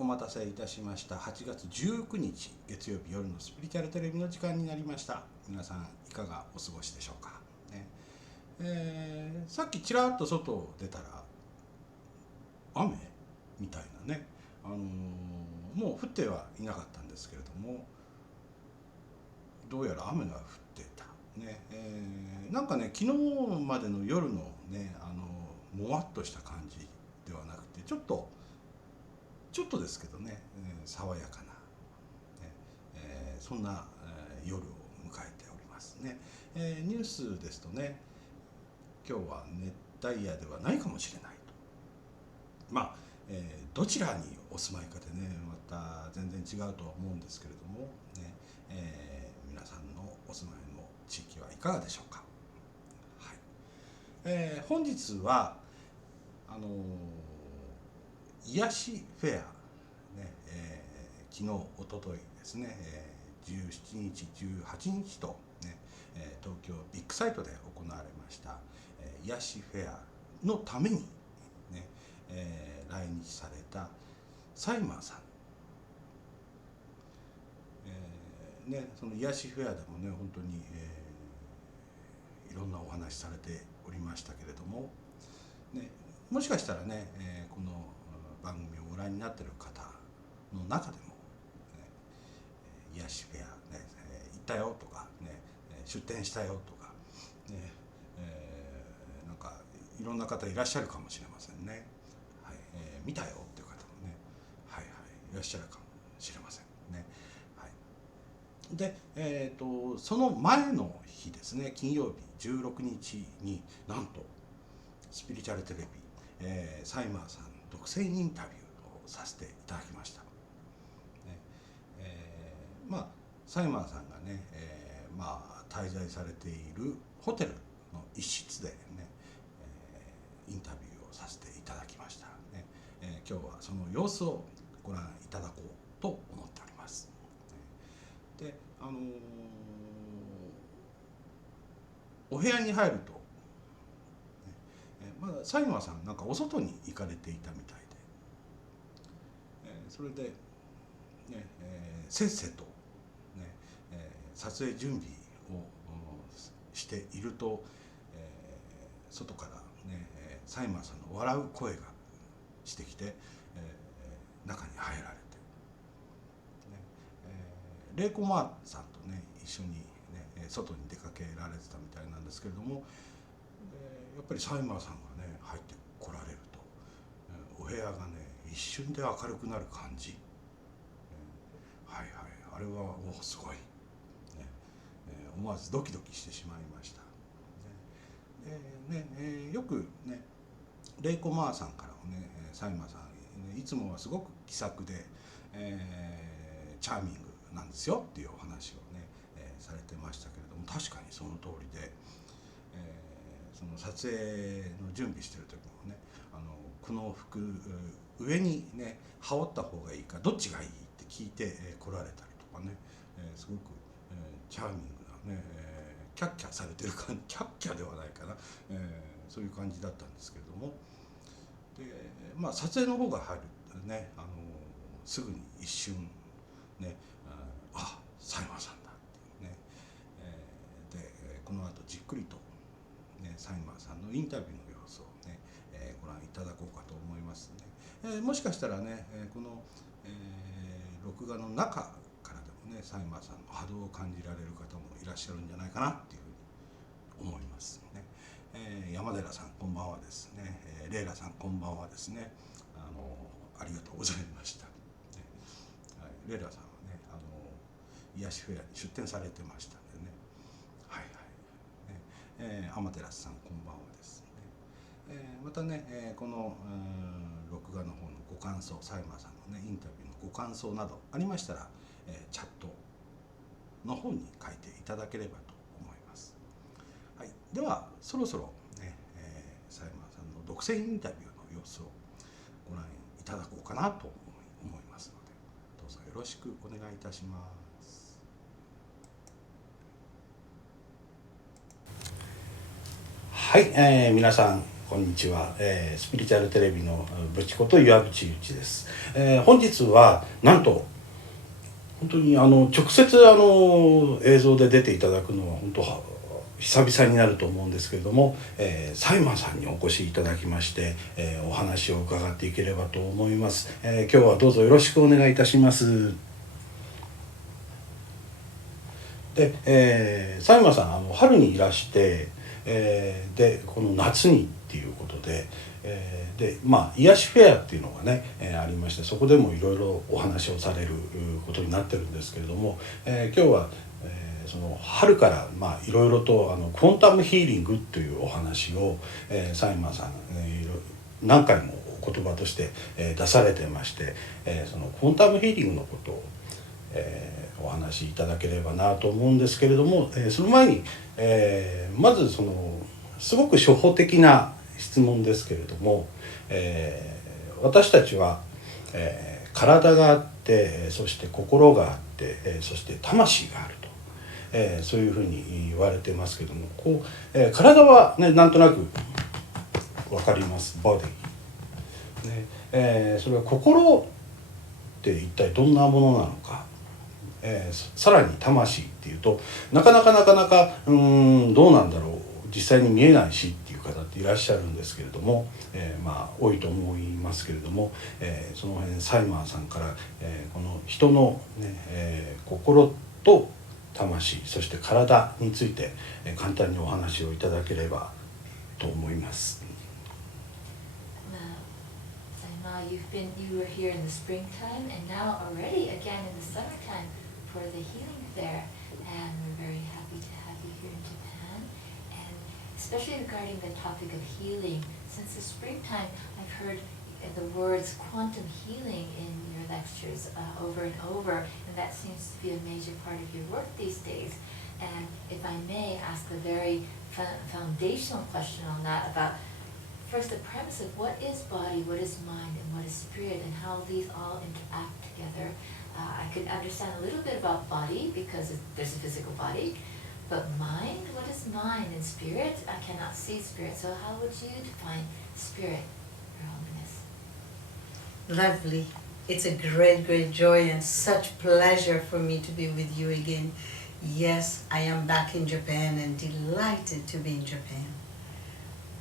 お待たせいたしました。8月19日月曜日夜のスピリチュアルテレビの時間になりました。皆さんいかがお過ごしでしょうか、ね。さっきちらっと外出たら雨みたいなね、もう降ってはいなかったんですけれども、どうやら雨が降ってたね。なんかね、昨日までの夜のね、もわっとした感じではなくて、ちょっとですけどね、爽やかな、そんな、夜を迎えておりますね。ニュースですとね、今日は熱帯夜ではないかもしれないと。どちらにお住まいかでね、また全然違うとは思うんですけれども、ね、皆さんのお住まいの地域はいかがでしょうか。はい。本日は癒しフェア、ね、昨日おとといですね、17日18日と、ね、東京ビッグサイトで行われました、癒しフェアのために、ね、来日されたサイマーさん、ね、その癒しフェアでもね、本当に、いろんなお話されておりましたけれども、ね、もしかしたらね、この番組をご覧になっている方の中でも、癒しフェア、ね、行ったよとか、ね、出店したよとか、ね、なんかいろんな方いらっしゃるかもしれませんね。はい、見たよっていう方もね、はいはい、いらっしゃるかもしれませんね。はい、で、その前の日ですね、金曜日16日になんとスピリチュアルテレビ、サイマーさん独占インタビューをさせていただきました。サイマーさんがね、滞在されているホテルの一室でね、インタビューをさせていただきましたね。今日はその様子をご覧いただこうと思っております。で、お部屋に入ると、まだサイマーさんなんかお外に行かれていたみたいで、それで、ね、せっせと、ね、撮影準備をしていると、外からね、サイマーさんの笑う声がしてきて、中に入られて、レイコマーさんとね一緒に、ね、外に出かけられてたみたいなんですけれども、やっぱりサイマーさんがね入ってこられると、お部屋がね一瞬で明るくなる感じ、はいはい、あれはすごい、ね、思わずドキドキしてしまいました。よくねレイコマーさんからもね、サイマーさんいつもはすごく気さくで、チャーミングなんですよっていうお話をね、されてましたけれども、確かにその通りで、その撮影の準備してる時もね、この服上にね羽織った方がいいかどっちがいいって聞いて来られたりとかね、すごく、チャーミングなね、キャッキャされてる感じ、キャッキャではないかな、そういう感じだったんですけれども、で、撮影の方が入るね、すぐに一瞬ね、サイマーさんだっていうね、でこの後じっくりと、ね、サイマーさんのインタビューの様子をね、ご覧いただこうかと思いますね。もしかしたらね、この、録画の中からでもねサイマーさんの波動を感じられる方もいらっしゃるんじゃないかなっていうふうに思いますね。山寺さんこんばんはですね、レイラさんこんばんはですね、ありがとうございました。はい、レイラさんはね癒しフェアに出展されてましたんでね、はいはい、ね、天照さんこんばんはですね。またね、この録画の方のご感想、サイマーさんのねインタビューのご感想などありましたら、チャットの方に書いていただければと思います。はい、ではそろそろね、サイマーさんの独占インタビューの様子をご覧いただこうかなと思いますので、どうぞよろしくお願いいたします。はい、皆さんこんにちは、スピリチュアルテレビのぶちこといわぶちゆうちです。本日はなんと本当に直接映像で出ていただくのは本当久々になると思うんですけれども、サイマーさんにお越しいただきまして、お話を伺っていければと思います。今日はどうぞよろしくお願いいたします。で、サイマーさん春にいらして、でこの夏にっていうことで、癒しフェアっていうのがね、ありまして、そこでもいろいろお話をされることになってるんですけれども、今日は、その春からいろいろとクォンタムヒーリングというお話を、サイマーさん、何回もお言葉として、出されてまして、そのクォンタムヒーリングのことを、お話しいただければなと思うんですけれども、その前に、まずすごく初歩的な質問ですけれども、私たちは、体があって、そして心があって、そして魂があると、そういうふうに言われてますけども、体は、ね、なんとなく分かります。ボディ、ね、それは心って一体どんなものなのか、さらに魂っていうとなかなかどうなんだろう、実際に見えないしっていう方っていらっしゃるんですけれども、多いと思いますけれども、その辺サイマーさんから、この人の、ね、心と魂、そして体について、簡単にお話をいただければと思います。You were here in the springtime, and now already again in the summertime for the healing fair, and we're very happy to have you here in Japan. And especially regarding the topic of healing, since the springtime, I've heard the words quantum healing in your lectures over and over, and that seems to be a major part of your work these days. And if I may ask a very foundational question on that about first, the premise of what is body, what is mind, and what is spirit, and how these all interact together. I could understand a little bit about body because there's a physical body, but mind, what is mind and spirit? I cannot see spirit, so how would you define spirit, Your Holiness? Lovely. It's a great, great joy and such pleasure for me to be with you again. Yes, I am back in Japan and delighted to be in Japan.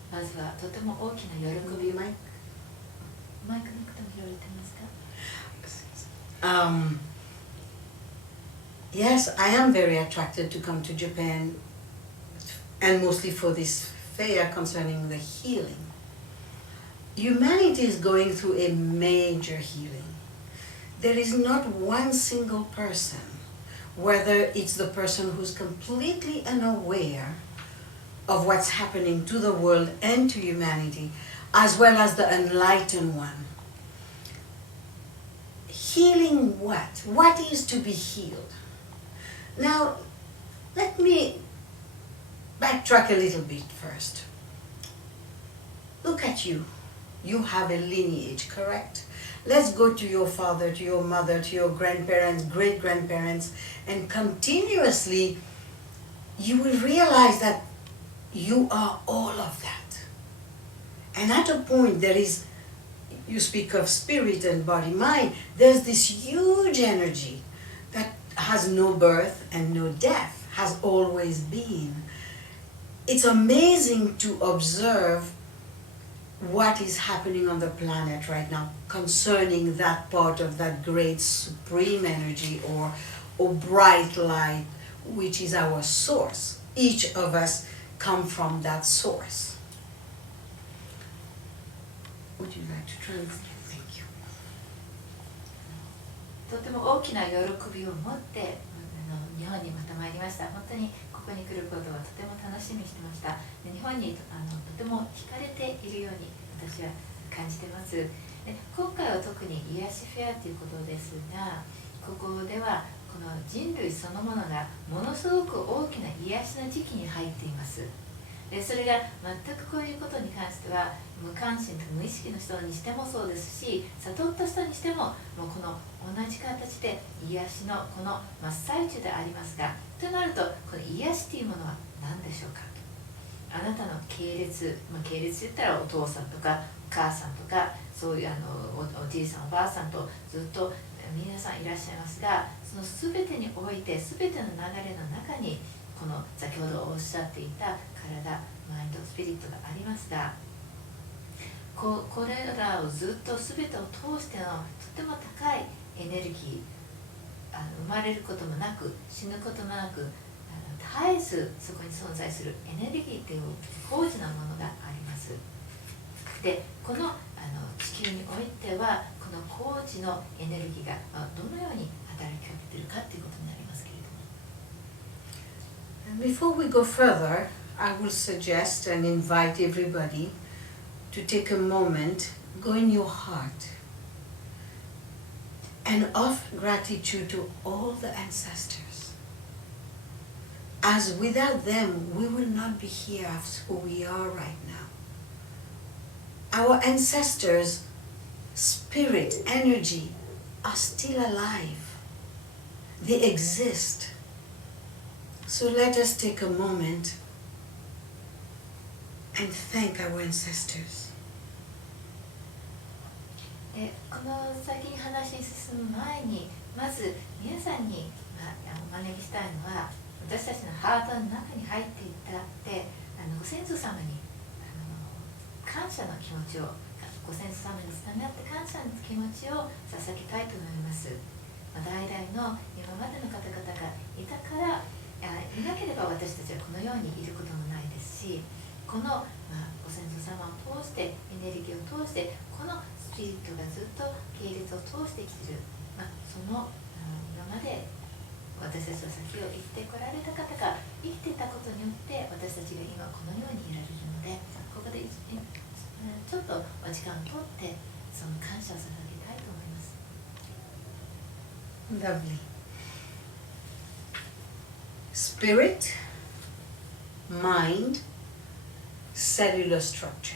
まずはとても大きな喜びをマイクなくても拾われてますか？Yes, I am very attracted to come to Japan, and mostly for this fair concerning the healing. Humanity is going through a major healing. There is not one single person, whether it's the person who's completely unaware of what's happening to the world and to humanity, as well as the enlightened one. Healing what? What is to be healed? Now, let me backtrack a little bit first. Look at you. You have a lineage, correct? Let's go to your father, to your mother, to your grandparents, great-grandparents, and continuously you will realize that you are all of that. And at a point there is, you speak of spirit and body, mind, there's this huge energy that has no birth and no death, has always been. It's amazing to observe what is happening on the planet right now concerning that part of that great supreme energy or bright light, which is our source. Each of us come from that source. Would you like to translate? Thank you. とても大きな喜びを持って日本にまた参りました。本当にここに来ることはとても楽しみにしてました。日本にとても惹かれているように私は感じてます。今回は特に癒しフェアということですが、ここではこの人類そのものがものすごく大きな癒しの時期に入っています。それが全くこういうことに関しては無関心と無意識の人にしてもそうですし、悟った人にしてももうこの同じ形で癒しのこの真っ最中でありますが、となるとこの癒しというものは何でしょうか。あなたの系列、系列って言ったらお父さんとかお母さんとかそういうおじいさんおばあさんとずっと皆さんいらっしゃいますが、その全てにおいて全ての流れの中にこの先ほどおっしゃっていた体、マインド、スピリットがありますが、これらをずっと全てを通してのとても高いエネルギー、生まれることもなく死ぬこともなく絶えずそこに存在するエネルギーという高次なものがあります。でこの地球においてはこの高次のエネルギーがどのように働きかけているかということになりますけれども。Before we go further, I will suggest and invite everybody to take a moment, go in your heart, and offer gratitude to all the ancestors. As without them, we will not be here as who we are right now. Our ancestors' spirit, energy are still alive. They exist. So let us take a moment and thank our ancestors. この先に話に進む前にまず皆さんにお招きしたいのは、私たちのハートの中に入っていたってご先祖様に感謝の気持ちを、ご先祖様につながって感謝の気持ちを捧げたいと思います。代々の今までの方々がいたからいなければ私たちはこのようにいることもないですし、この、ご先祖様を通してエネルギーを通してこのスピリットがずっと系列を通してきている、その今まで私たちの先を生きてこられた方が生きていたことによって私たちが今このようにいられるので、ここでちょっとお時間をとってその感謝を捧げたいと思います。Lovely. Spirit, mind, cellular structure.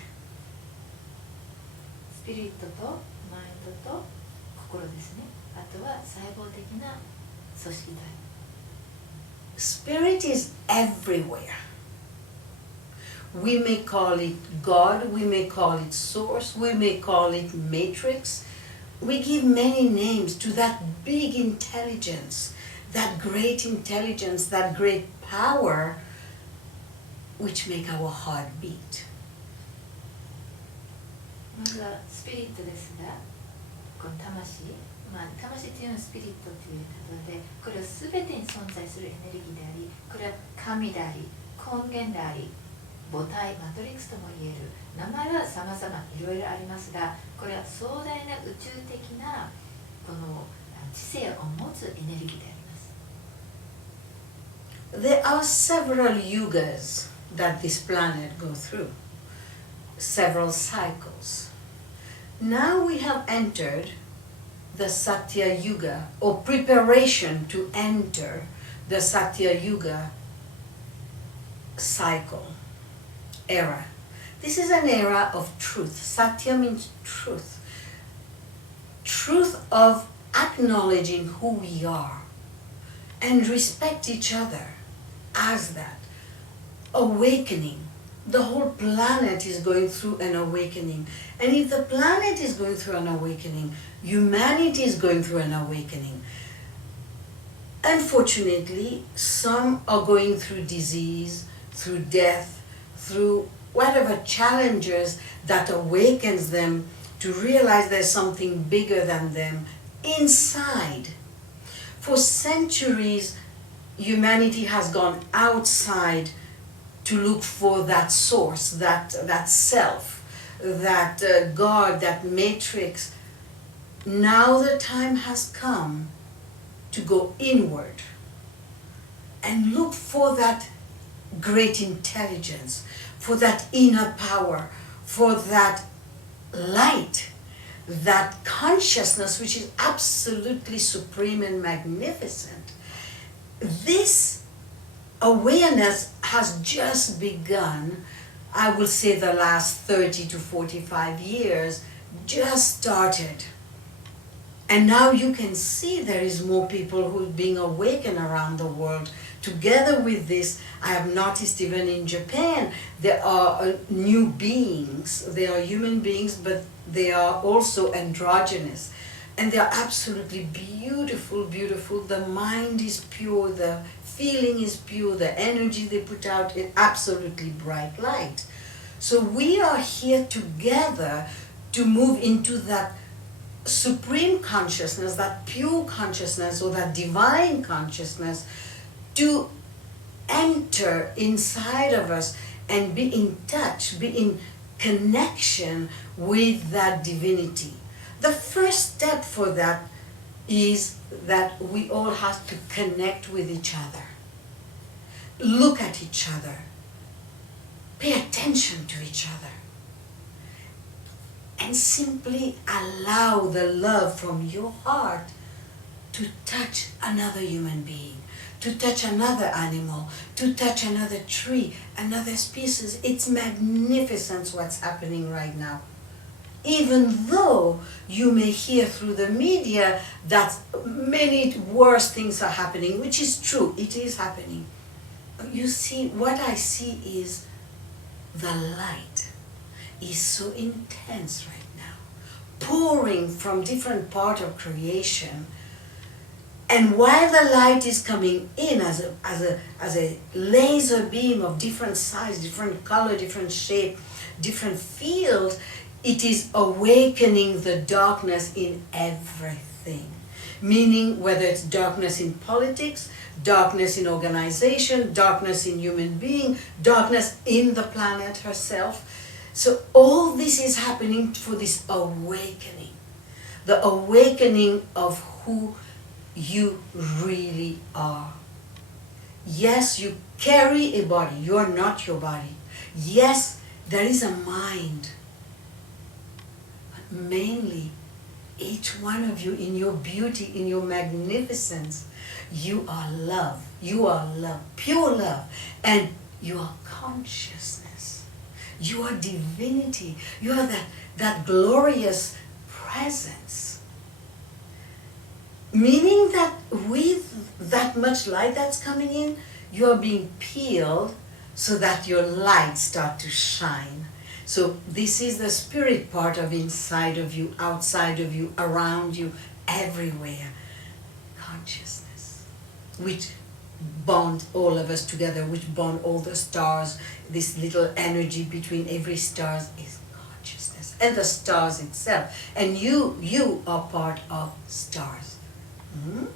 スピリットとマインドと心ですね。あとは細胞的な組織体。Spirit is everywhere. We may call it God, we may call it source, we may call it matrix. We give many names to that big intelligence, that great intelligence, that great power which make our heart beat. まずはスピリットですが、この魂、魂というのはスピリットということで、これは全てに存在するエネルギーであり、これは神であり、根源であり、母体、マトリックスとも言える。名前は様々いろいろありますが、これは壮大な宇宙的なこの知性を持つエネルギーであります。There are several yugas that this planet go through, several cycles. Now we have entered the Satya Yuga, or preparation to enter the Satya Yuga cycle, era. This is an era of truth. Satya means truth. Truth of acknowledging who we are and respect each other as that. Awakening. The whole planet is going through an awakening. And if the planet is going through an awakening, humanity is going through an awakening. Unfortunately, some are going through disease, through death, through whatever challenges that awakens them to realize there's something bigger than them inside. For centuries, humanity has gone outside to look for that source, that self, that God, that matrix. Now the time has come to go inward and look for that great intelligence, for that inner power, for that light, that consciousness which is absolutely supreme and magnificent. This awareness has just begun. I will say the last 30 to 45 years just started. And now you can see there is more people who are being awakened around the world together with this, I have noticed even in Japan, there are new beings. They are human beings, but they are also androgynous. And they are absolutely beautiful, beautiful. The mind is pure, the feeling is pure, the energy they put out is absolutely bright light. So we are here together to move into that supreme consciousness, that pure consciousness or that divine consciousness, to enter inside of us and be in touch, be in connection with that divinity. The first step for that is that we all have to connect with each other, look at each other, pay attention to each other, and simply allow the love from your heart to touch another human being, to touch another animal, to touch another tree, another species. It's magnificent what's happening right now. Even though you may hear through the media that many worse things are happening, which is true, it is happening. You see, what I see is the light is so intense right now, pouring from different part of creation. And while the light is coming in as a laser beam of different size, different color, different shape, different field, it is awakening the darkness in everything. Meaning whether it's darkness in politics, darkness in organization, darkness in human being, darkness in the planet herself. So all this is happening for this awakening. The awakening of who you really are. Yes, you carry a body. You are not your body. Yes, there is a mind. But mainly, each one of you in your beauty, in your magnificence, you are love. You are love, pure love. And you are consciousness. You are divinity. You are that glorious presence. Meaning that with that much light that's coming in, you are being peeled so that your light starts to shine. So this is the spirit part of inside of you, outside of you, around you, everywhere. Consciousness, which bond all of us together, which bond all the stars. This little energy between every star is consciousness, and the stars itself. And you are part of stars. Hmm?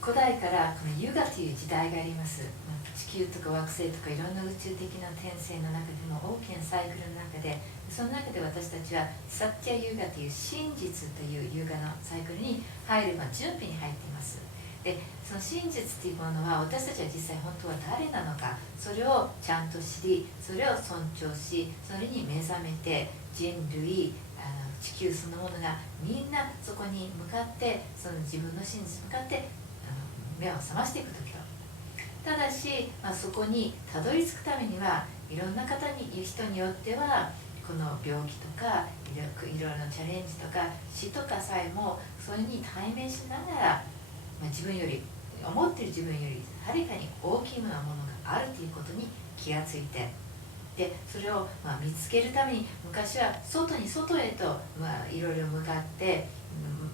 古代からこのユガという時代があります。地球とか惑星とかいろんな宇宙的な転生の中でも大きなサイクルの中で、その中で私たちはサッチャユガという真実というユガのサイクルに入る準備に入っています。で、その真実というものは私たちは実際本当は誰なのか、それをちゃんと知り、それを尊重し、それに目覚めて人類、地球そのものがみんなそこに向かって、その自分の真実に向かって目を覚ましていく時と。ただし、そこにたどり着くためにはいろんな人によってはこの病気とかいろいろなチャレンジとか死とかさえもそれに対面しながら、自分より思っている自分よりはるかに大きいものがあるということに気がついて、でそれを見つけるために昔は外へといろいろ向かって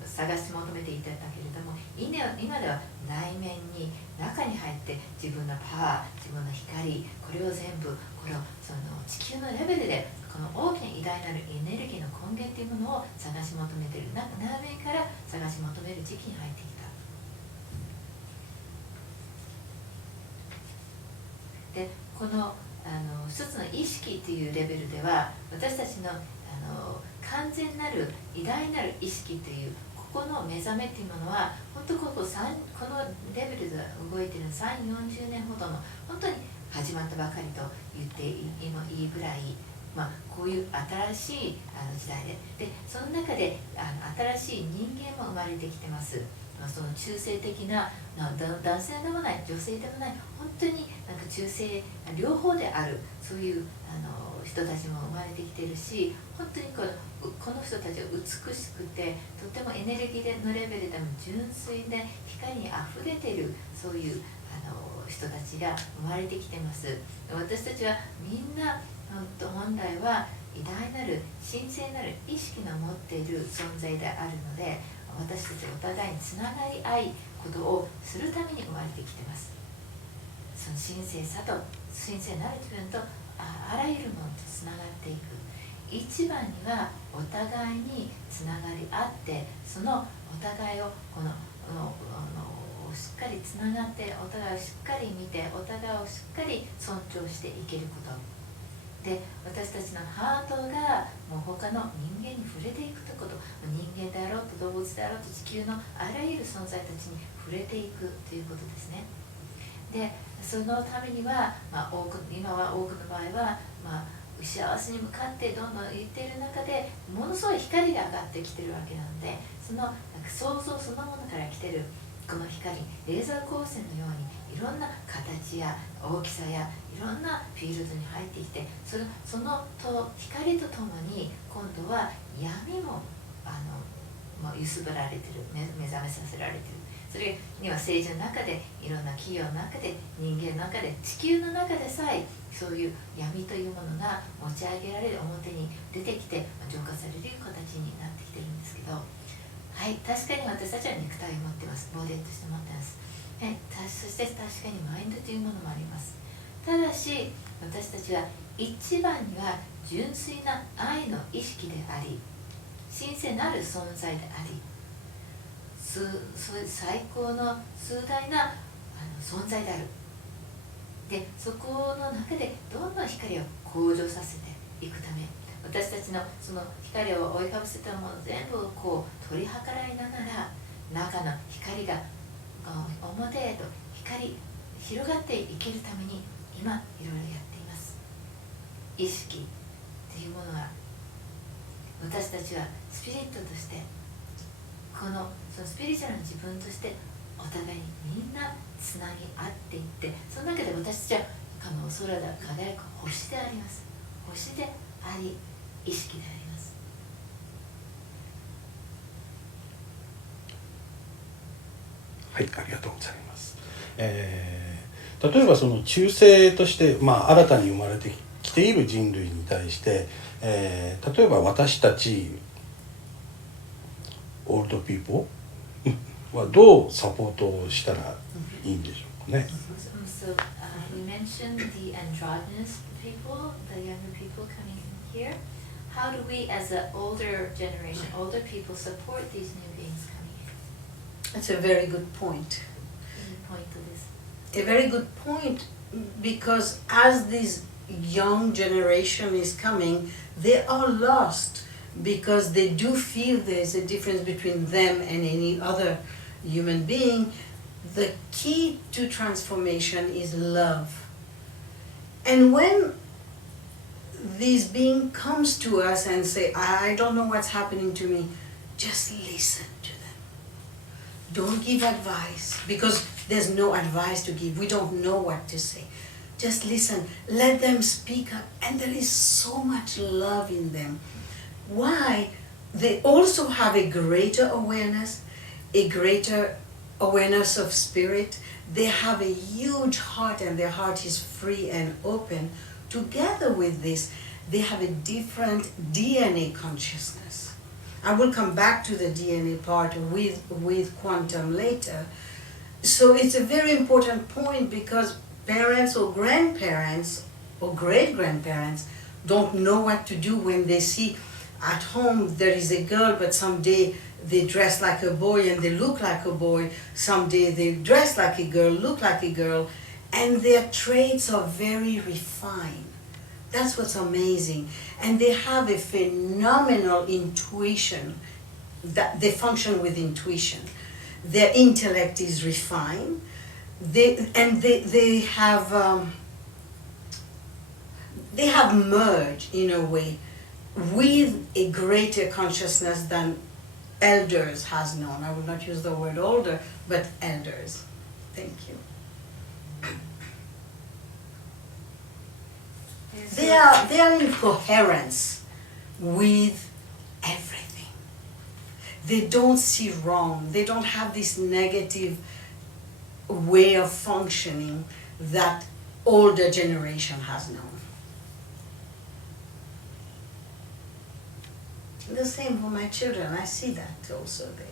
探し求めていたんだけれども、今では内面に中に入って自分のパワー、自分の光、これを全部その地球のレベルでこの大きな偉大なるエネルギーの根源というものを探し求めている、内面から探し求める時期に入ってきた。でこの一つの意識というレベルでは私たちの完全なる偉大なる意識というこの目覚めというものは本当このレベルで動いている3、40年ほどの本当に始まったばかりと言っていいぐらい、こういう新しい時代でその中で新しい人間も生まれてきてます。その中性的な男性でもない女性でもない本当になんか中性両方であるそういう人たちも生まれてきてるし本当にこの人たちは美しくてとてもエネルギーのレベルでも純粋で光にあふれているそういう人たちが生まれてきてます。私たちはみんな本来は偉大なる神聖なる意識の持っている存在であるので私たちはお互いにつながり合いことをするために生まれてきてます。その神聖さと神聖なる自分とあらゆるものとつながっていく一番にはお互いにつながり合ってそのお互いをしっかりつながってお互いをしっかり見てお互いをしっかり尊重していけることで私たちのハートがもう他の人間に触れていくということ人間であろうと動物であろうと地球のあらゆる存在たちに触れていくということですね。でそのためには、今は多くの場合は、幸せに向かってどんどん行っている中でものすごい光が上がってきてるわけなのでその想像そのものから来てるこの光レーザー光線のようにいろんな形や大きさやいろんなフィールドに入ってきてその光とともに今度は闇も揺すぶられてる目覚めさせられてるそれには政治の中でいろんな企業の中で人間の中で地球の中でさえそういう闇というものが持ち上げられる表に出てきて浄化される形になってきてるんですけどはい確かに私たちは肉体を持ってますボディとして持ってますそして確かにマインドというものもありますただし私たちは一番には純粋な愛の意識であり神聖なる存在であり最高の崇大な存在であるでそこの中でどんどん光を向上させていくため私たちのその光を覆いかぶせたもの全部を取り計らいながら中の光が表へと広がっていけるために今いろいろやっています意識というものは私たちはスピリットとしてそのスピリチュアルな自分としてお互いにみんなつなぎ合っていってその中で私たちは空で輝く星であります星であり意識でありますはい、ありがとうございます。例えばその中性として、新たに生まれてきている人類に対して、例えば私たちオールドピーポーはどうサポートをしたらいいんでしょうかね。So, we mentioned the androgynous people, the younger people coming in here. How do we, as an older generation, older people, support these new beings coming in? That's a very good point. Point to this. A very good point because as this young generation is coming, they are lost because they do feel there's a difference between them and any other human being. The key to transformation is love. And when this being comes to us and say, I don't know what's happening to me, just listen to them. Don't give advice because there's no advice to give. We don't know what to say. Just listen. Let them speak up. And there is so much love in them. Why? They also have a greater awareness of spirit. They have a huge heart and their heart is free and open. Together with this, they have a different DNA consciousness. I will come back to the DNA part with quantum later. So it's a very important point because parents or grandparents or great-grandparents don't know what to do when they see at home there is a girl, but someday they dress like a boy and they look like a boy. Someday they dress like a girl, look like a girl, and their traits are very refined. That's what's amazing. And they have a phenomenal intuition. That they function with intuition. Their intellect is refined. They have merged in a way with a greater consciousness than elders has known. I will not use the word older, but elders. Thank you. They are in coherence with everything. They don't see wrong. They don't have this negative way of functioning that older generation has known. The same for my children. I see that also there.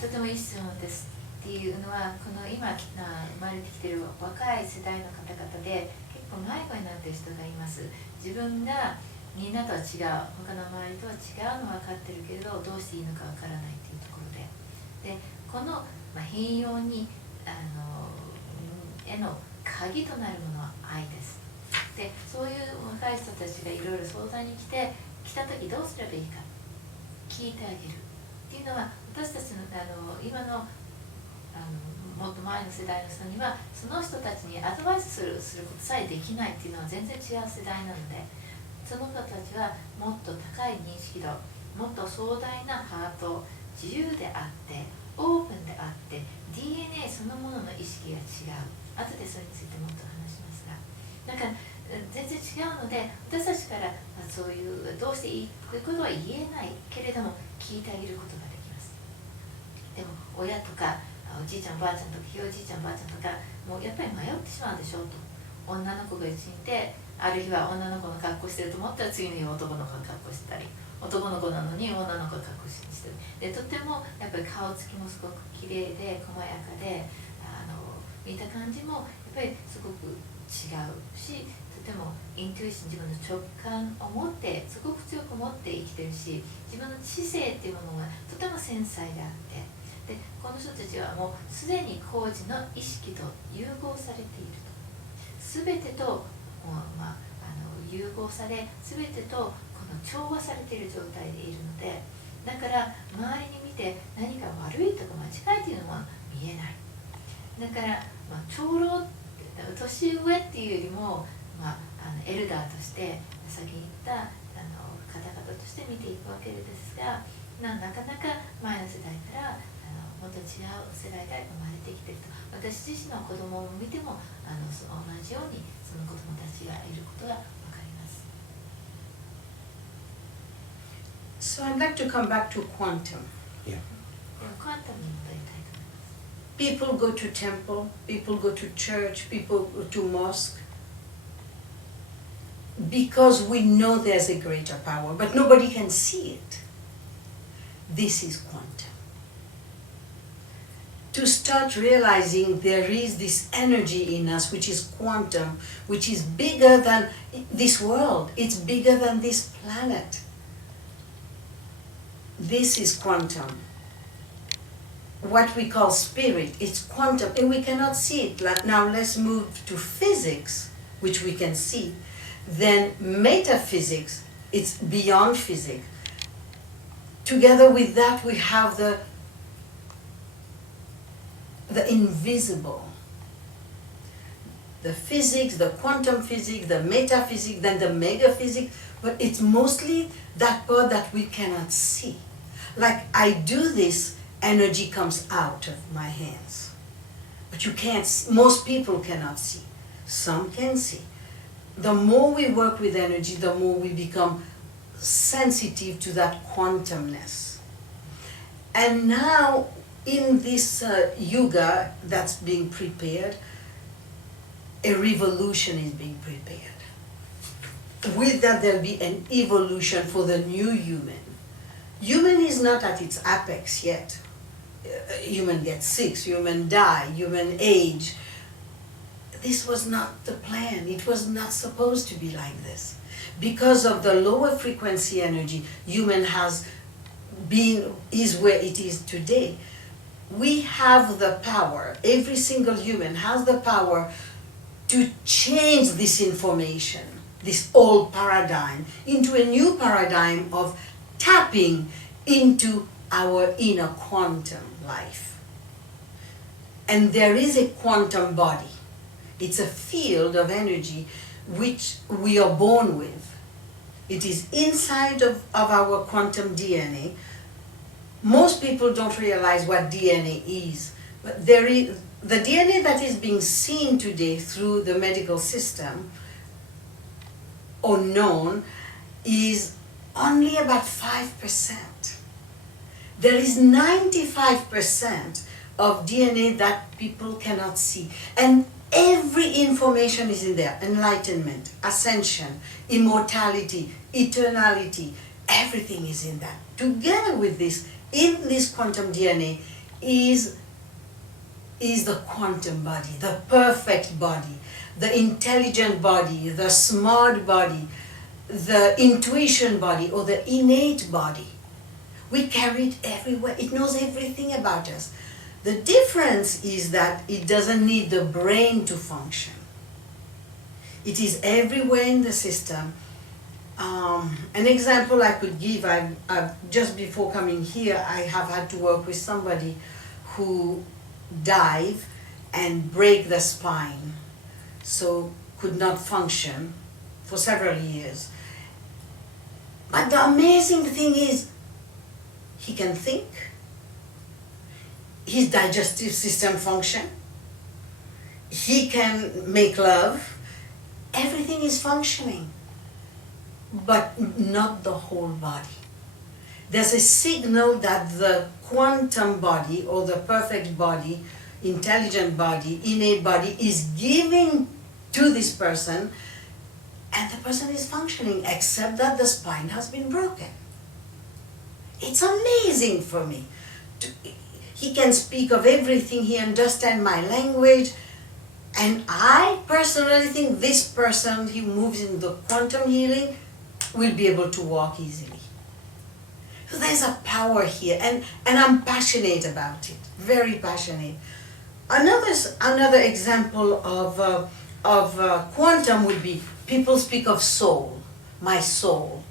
とてもいい質問ですっていうのは、この今生まれてきている若い世代の方々で結構迷子になっている人がいます。自分がみんなとは違う、他の周りとは違うのは分かってるけれど、どうしていいのか分からないっていうところで、この、変容にへの鍵となるものは愛です。で、そういう若い人たちがいろいろ相談に来た時どうすればいいか聞いてあげるっていうのは、私たちの今のもっと前の世代の人にはその人たちにアドバイスすることさえできないっていうのは全然違う世代なので、その方たちはもっと高い認識度、もっと壮大なハート、自由であってオープンであって DNA そのものの意識が違う。後でそれについてもっと話しますが、だから全然違うので、私たちからそういうどうしていいことは言えないけれども聞いてあげることができます。でも親とかおじいちゃんおばあちゃんとかひいおじいちゃんおばあちゃんとかもうやっぱり迷ってしまうでしょうと。女の子がうちにいて、ある日は女の子の格好してると思ったら次の日は男の子の格好してたり、男の子なのに女の子が格好してる。でとてもやっぱり顔つきもすごく綺麗で細やかで、見た感じもやっぱりすごく違うし、とてもイントゥイション、自分の直感を持ってすごく強く持って生きてるし、自分の知性っていうものがとても繊細であって、でこの人たちはもうすでに工事の意識と融合されていると、全てと融合され、全てとこの調和されている状態でいるので、だから周りに見て何か悪いとか間違いというのは見えない。だから、長老、年上っていうよりも、エルダーとして先に言った方々として見ていくわけですが、なかなか前の世代からもっと違う世代が生まれてきていると。私自身の子供を見ても同じようにその子供たちがいることが分かります。So I'd like to come back to quantum. Yeah. クワンタムに戻りたいと思います。People go to temple, people go to church, people go to mosque because we know there's a greater power, but nobody can see it. This is quantum. To start realizing there is this energy in us which is quantum, which is bigger than this world, it's bigger than this planet. This is quantum. What we call spirit, it's quantum, and we cannot see it. Now let's move to physics, which we can see. Then metaphysics, it's beyond physics. Together with that, we have the invisible. The physics, the quantum physics, the metaphysics, then the megaphysics, but it's mostly that part that we cannot see. Like I do this, energy comes out of my hands. But you can't see. Most people cannot see. Some can see. The more we work with energy, the more we become sensitive to that quantumness. And now, in this yuga that's being prepared, a revolution is being prepared. With that, there'll be an evolution for the new human. Human is not at its apex yet. Human gets sick, human die, human age. This was not the plan. It was not supposed to be like this. Because of the lower frequency energy, human is where it is today. We have the power, every single human has the power to change this information, this old paradigm, into a new paradigm of tapping into our inner quantum life. And there is a quantum body. It's a field of energy which we are born with. It is inside of our quantum DNA. Most people don't realize what DNA is, but there is the DNA that is being seen today through the medical system or known is only about 5%. There is 95% of DNA that people cannot see. And every information is in there. Enlightenment, ascension, immortality, eternality, everything is in that. Together with this, in this quantum DNA is the quantum body, the perfect body, the intelligent body, the smart body, the intuition body, or the innate body. We carry it everywhere. It knows everything about us. The difference is that it doesn't need the brain to function. It is everywhere in the system. An example I could give, just before coming here, I have had to work with somebody who dive and break the spine, so could not function for several years. But the amazing thing is, he can think, his digestive system function, he can make love, everything is functioning, but not the whole body. There's a signal that the quantum body or the perfect body, intelligent body, innate body is giving to this person, and the person is functioning, except that the spine has been broken. It's amazing for me. He can speak of everything, he understands my language, and I personally think this person, he moves in the quantum healing, will be able to walk easily. So there's a power here, and I'm passionate about it, very passionate. Another example of quantum would be, people speak of soul, my soul,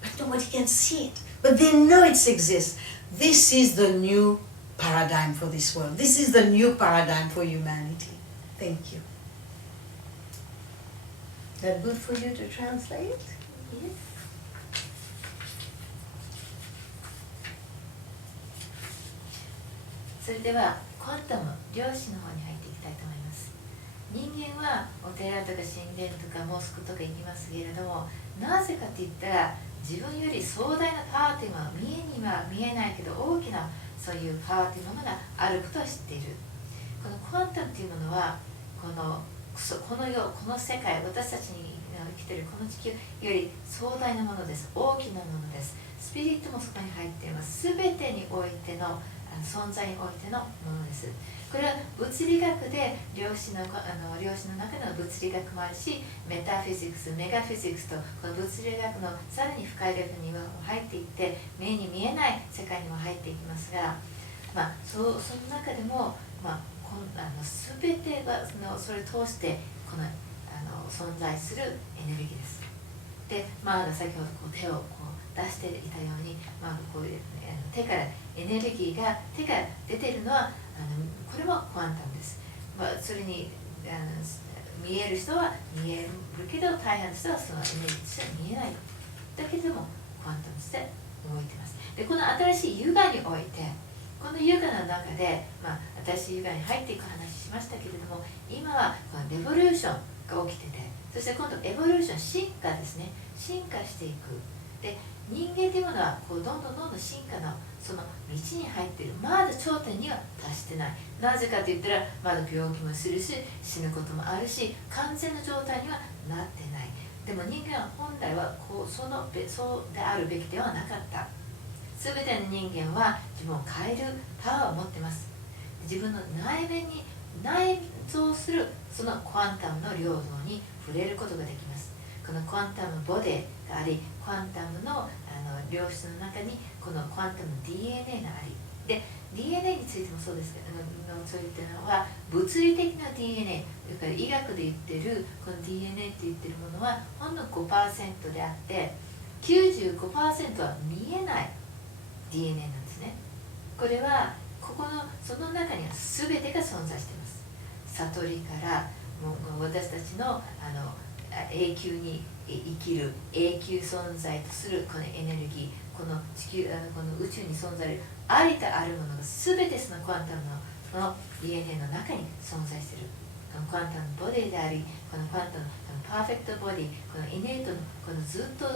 but nobody can see it, but they know it exists. This is the new paradigm for this world. This is the new paradigm for humanity. Thank you. Is that good for you to translate? Yes. それではクォンタム量子の方に入っていきたいと思います。人間はお寺とか神殿とかモスクとか行きますけれども、なぜかといったら自分より壮大なパワーというのは見えには見えないけど大きなそういうパワーというものがあることは知っている。このクォンタムというものはこの世界、私たちに生きているこの地球より壮大なものです。大きなものです。スピリットもそこに入っています。全てにおいての存在においてのものです。これは物理学で量子の中での物理学もあるし、メタフィジクス、メガフィジクスとこの物理学のさらに深いレベルには入っていって、目に見えない世界にも入っていきますが、その中でも、全てがそれを通してこの存在するエネルギーです。で、先ほど手を出していたように、こういう手からエネルギーが手から出ているのはこれもクォンタムです。それに見える人は見えるけど、大半の人はそのエネルギーとしては見えない。だけどもクォンタムとして動いています。で、この新しいユガにおいて、このユガの中で、新しいユガに入っていく話しましたけれども、今はこのレボリューションが起きてて、そして今度エボリューション、進化ですね、進化していく。で、人間というものはどんどん進化のその道に入っている。まだ頂点には達してない。なぜかといったら、まだ病気もするし、死ぬこともあるし、完全な状態にはなってない。でも人間は本来はそうであるべきではなかった。すべての人間は自分を変えるパワーを持っています。自分の内面に内蔵するそのクォンタムの領土に触れることができます。このクォンタムボディがあり、クォンタムの量子の中にこのクォンタム DNA があり、で DNA についてもそうですけど、そういったのは物理的な DNA、 だから医学で言ってるこの DNA って言ってるものはほんの 5% であって、95% は見えない DNA なんですね。これはその中には全てが存在しています。悟りからもう私たちの永久に生きる永久存在とするこのエネルギー、このこの宇宙に存在するありとあるものが全てそのクォンタムの DNA の中に存在している。このクォンタムボディであり、このクォンタムのパーフェクトボディ、このイネートのこのずっと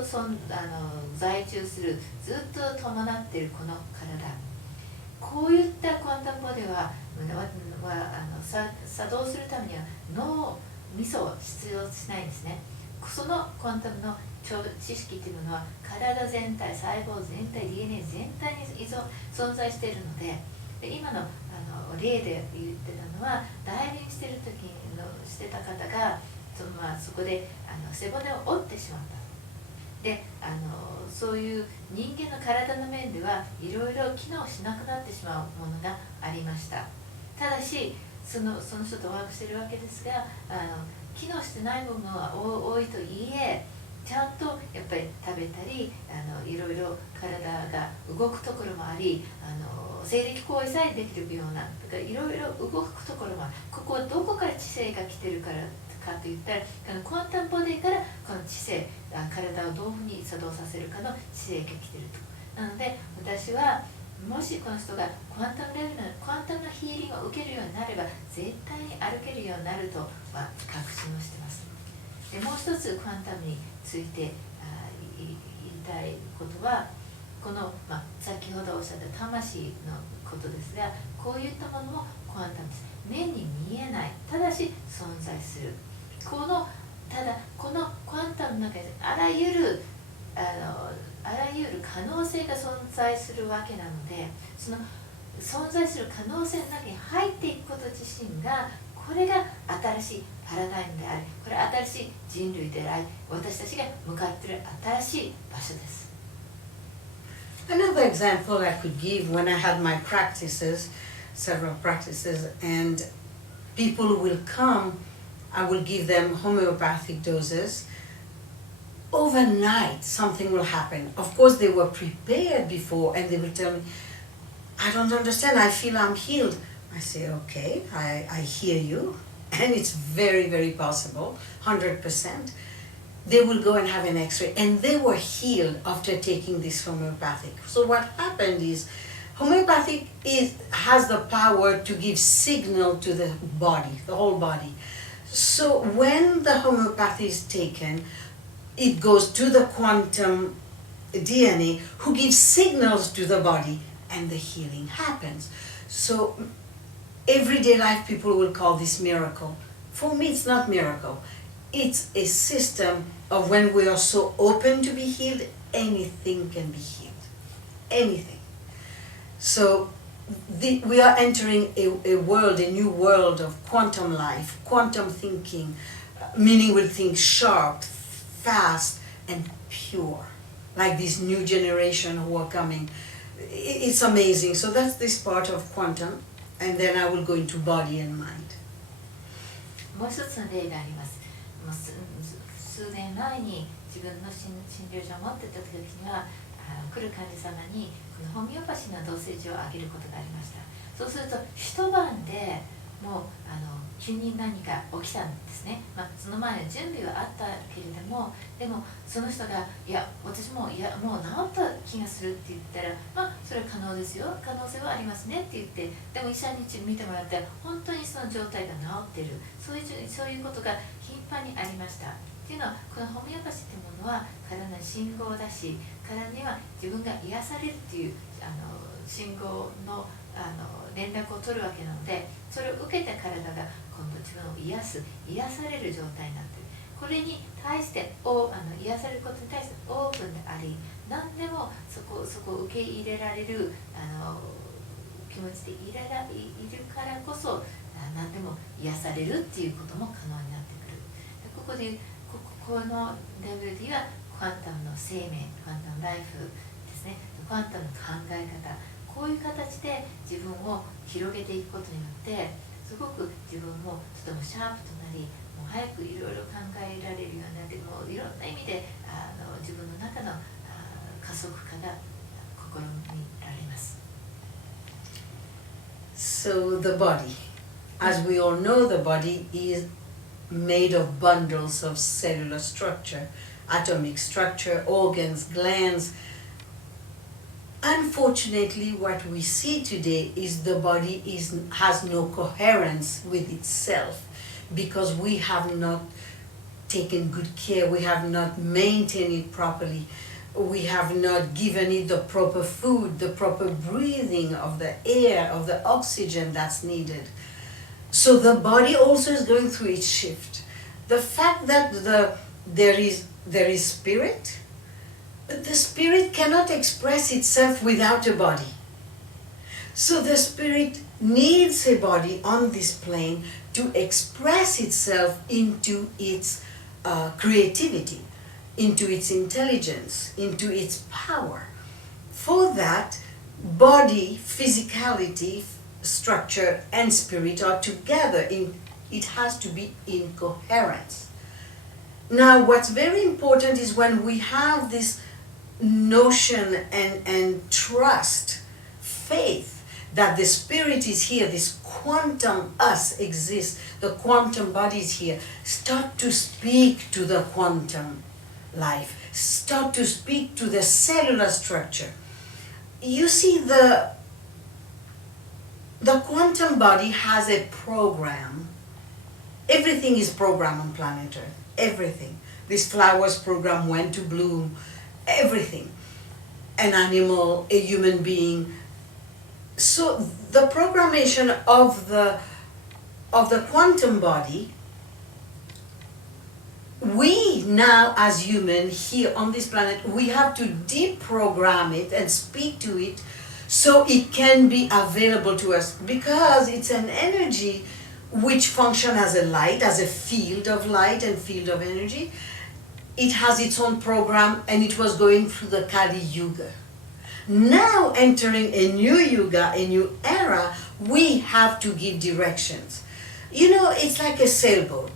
在中する、ずっと伴っているこの体、こういったクォンタムボディは作動するためには脳みそを必要しないんですね。そのクォンタムの知識というものは体全体、細胞全体、 DNA 全体に存在しているので、今の例で言ってたのはダイビングしてた方がそこで背骨を折ってしまった。でそういう人間の体の面ではいろいろ機能しなくなってしまうものがありました。ただしその人とワークしているわけですが、機能してない部分は多いといえ、ちゃんとやっぱり食べたりいろいろ体が動くところもあり、生理行為さえできるような、いろいろ動くところもある。ここはどこから知性が来てるからかといったら、クォンタムボディからこの知性、体をどういうふうに作動させるかの知性が来てると。なので私はもしこの人がクォンタムレベルのクォンタムのヒーリングを受けるようになれば絶対に歩けるようになるとは確信をしています。でもう一つクォンタムについて言いたいことは、この、先ほどおっしゃった魂のことですが、こういったものもクォンタムです。目に見えない、ただし存在する。ただこのクォンタムの中であらゆる可能性が存在するわけなので、その存在する可能性の中に入っていくこと自身が、これが新しいパラダイムであり、これは新しい人類であり、私たちが向かっている新しい場所です。Another example I could give, when I had my practices, several practices, and people will come, I will give them homeopathic doses. Overnight, something will happen. Of course, they were prepared before, and they will tell me, I don't understand, I feel I'm healed. I say, okay, I hear you, and it's very, very possible, 100%. They will go and have an x-ray, and they were healed after taking this homeopathic. So what happened is, homeopathic has the power to give signal to the body, the whole body. So when the homeopathy is taken, it goes to the quantum DNA, who gives signals to the body, and the healing happens. So everyday life people will call this miracle. For me, it's not miracle. It's a system of when we are so open to be healed, anything can be healed. Anything. So we are entering a world, a new world of quantum life, quantum thinking, meaning we'll think sharp, fast, and pure, like this new generation who are coming. It's amazing. So that's this part of quantum, and then I will go into body and mind. もう一つの例があります。数年前に自分の診療所を持っていた時には、来る患者様にこのホメオパシーのドーセージをあげることがありました。そうすると一晩でもう急に何か起きたんですね。その前の準備はあったけれども、でもその人がいや私ももう治った気がするって言ったら、それは可能ですよ、可能性はありますねって言って、でも医者に見てもらったら本当にその状態が治ってる、そういうことが頻繁にありました。っていうのは、このホメオパシーっていうものは体の信号だし、体には自分が癒されるっていう信号の連絡を取るわけなので、それを受けた体が今度自分を癒される状態になっている。これに対して癒されることに対してオープンであり、何でもそこを受け入れられる気持ちでいるからこそ、何でも癒されるっていうことも可能になってくる。このレベルではクォンタムの生命、クォンタムライフですね、クォンタムの考え方、こういう形で自分を広げていくことによって、すごく自分もとてもシャープとなり、もう早くいろいろ考えられるようになって、もういろんな意味で自分の中の加速化が試みられます。So the body, as we all know, the body is made of bundles of cellular structure, atomic structure, organs, glands. Unfortunately, what we see today is the body has no coherence with itself because we have not taken good care, we have not maintained it properly, we have not given it the proper food, the proper breathing of the air, of the oxygen that's needed. So the body also is going through its shift. The fact that there is spirit, but the spirit cannot express itself without a body. So the spirit needs a body on this plane to express itself into its creativity, into its intelligence, into its power. For that, body, physicality, structure, and spirit are together. It has to be in coherence. Now, what's very important is when we have this notion and trust, faith, that the spirit is here, this quantum us exists, the quantum body is here. Start to speak to the quantum life. Start to speak to the cellular structure. You see, the quantum body has a program. Everything is programmed on planet Earth. Everything. This flower's program when to bloom. Everything. An animal, a human being. So the programmation of the quantum body, we now as humans here on this planet, we have to deprogram it and speak to it so it can be available to us, because it's an energy which functions as a light, as a field of light and field of energy. It has its own program, and it was going through the Kali Yuga. Now entering a new Yuga, a new era, we have to give directions. You know, it's like a sailboat.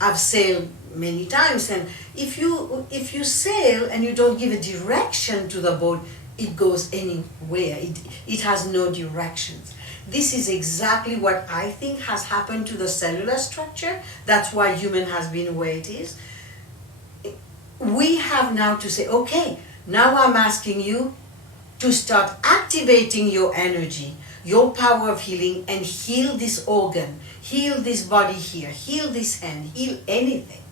I've sailed many times, and if you sail and you don't give a direction to the boat, it goes anywhere. It has no directions. This is exactly what I think has happened to the cellular structure. That's why human has been where it is. We have now to say, okay, now I'm asking you to start activating your energy, your power of healing, and heal this organ, heal this body here, heal this hand, heal anything.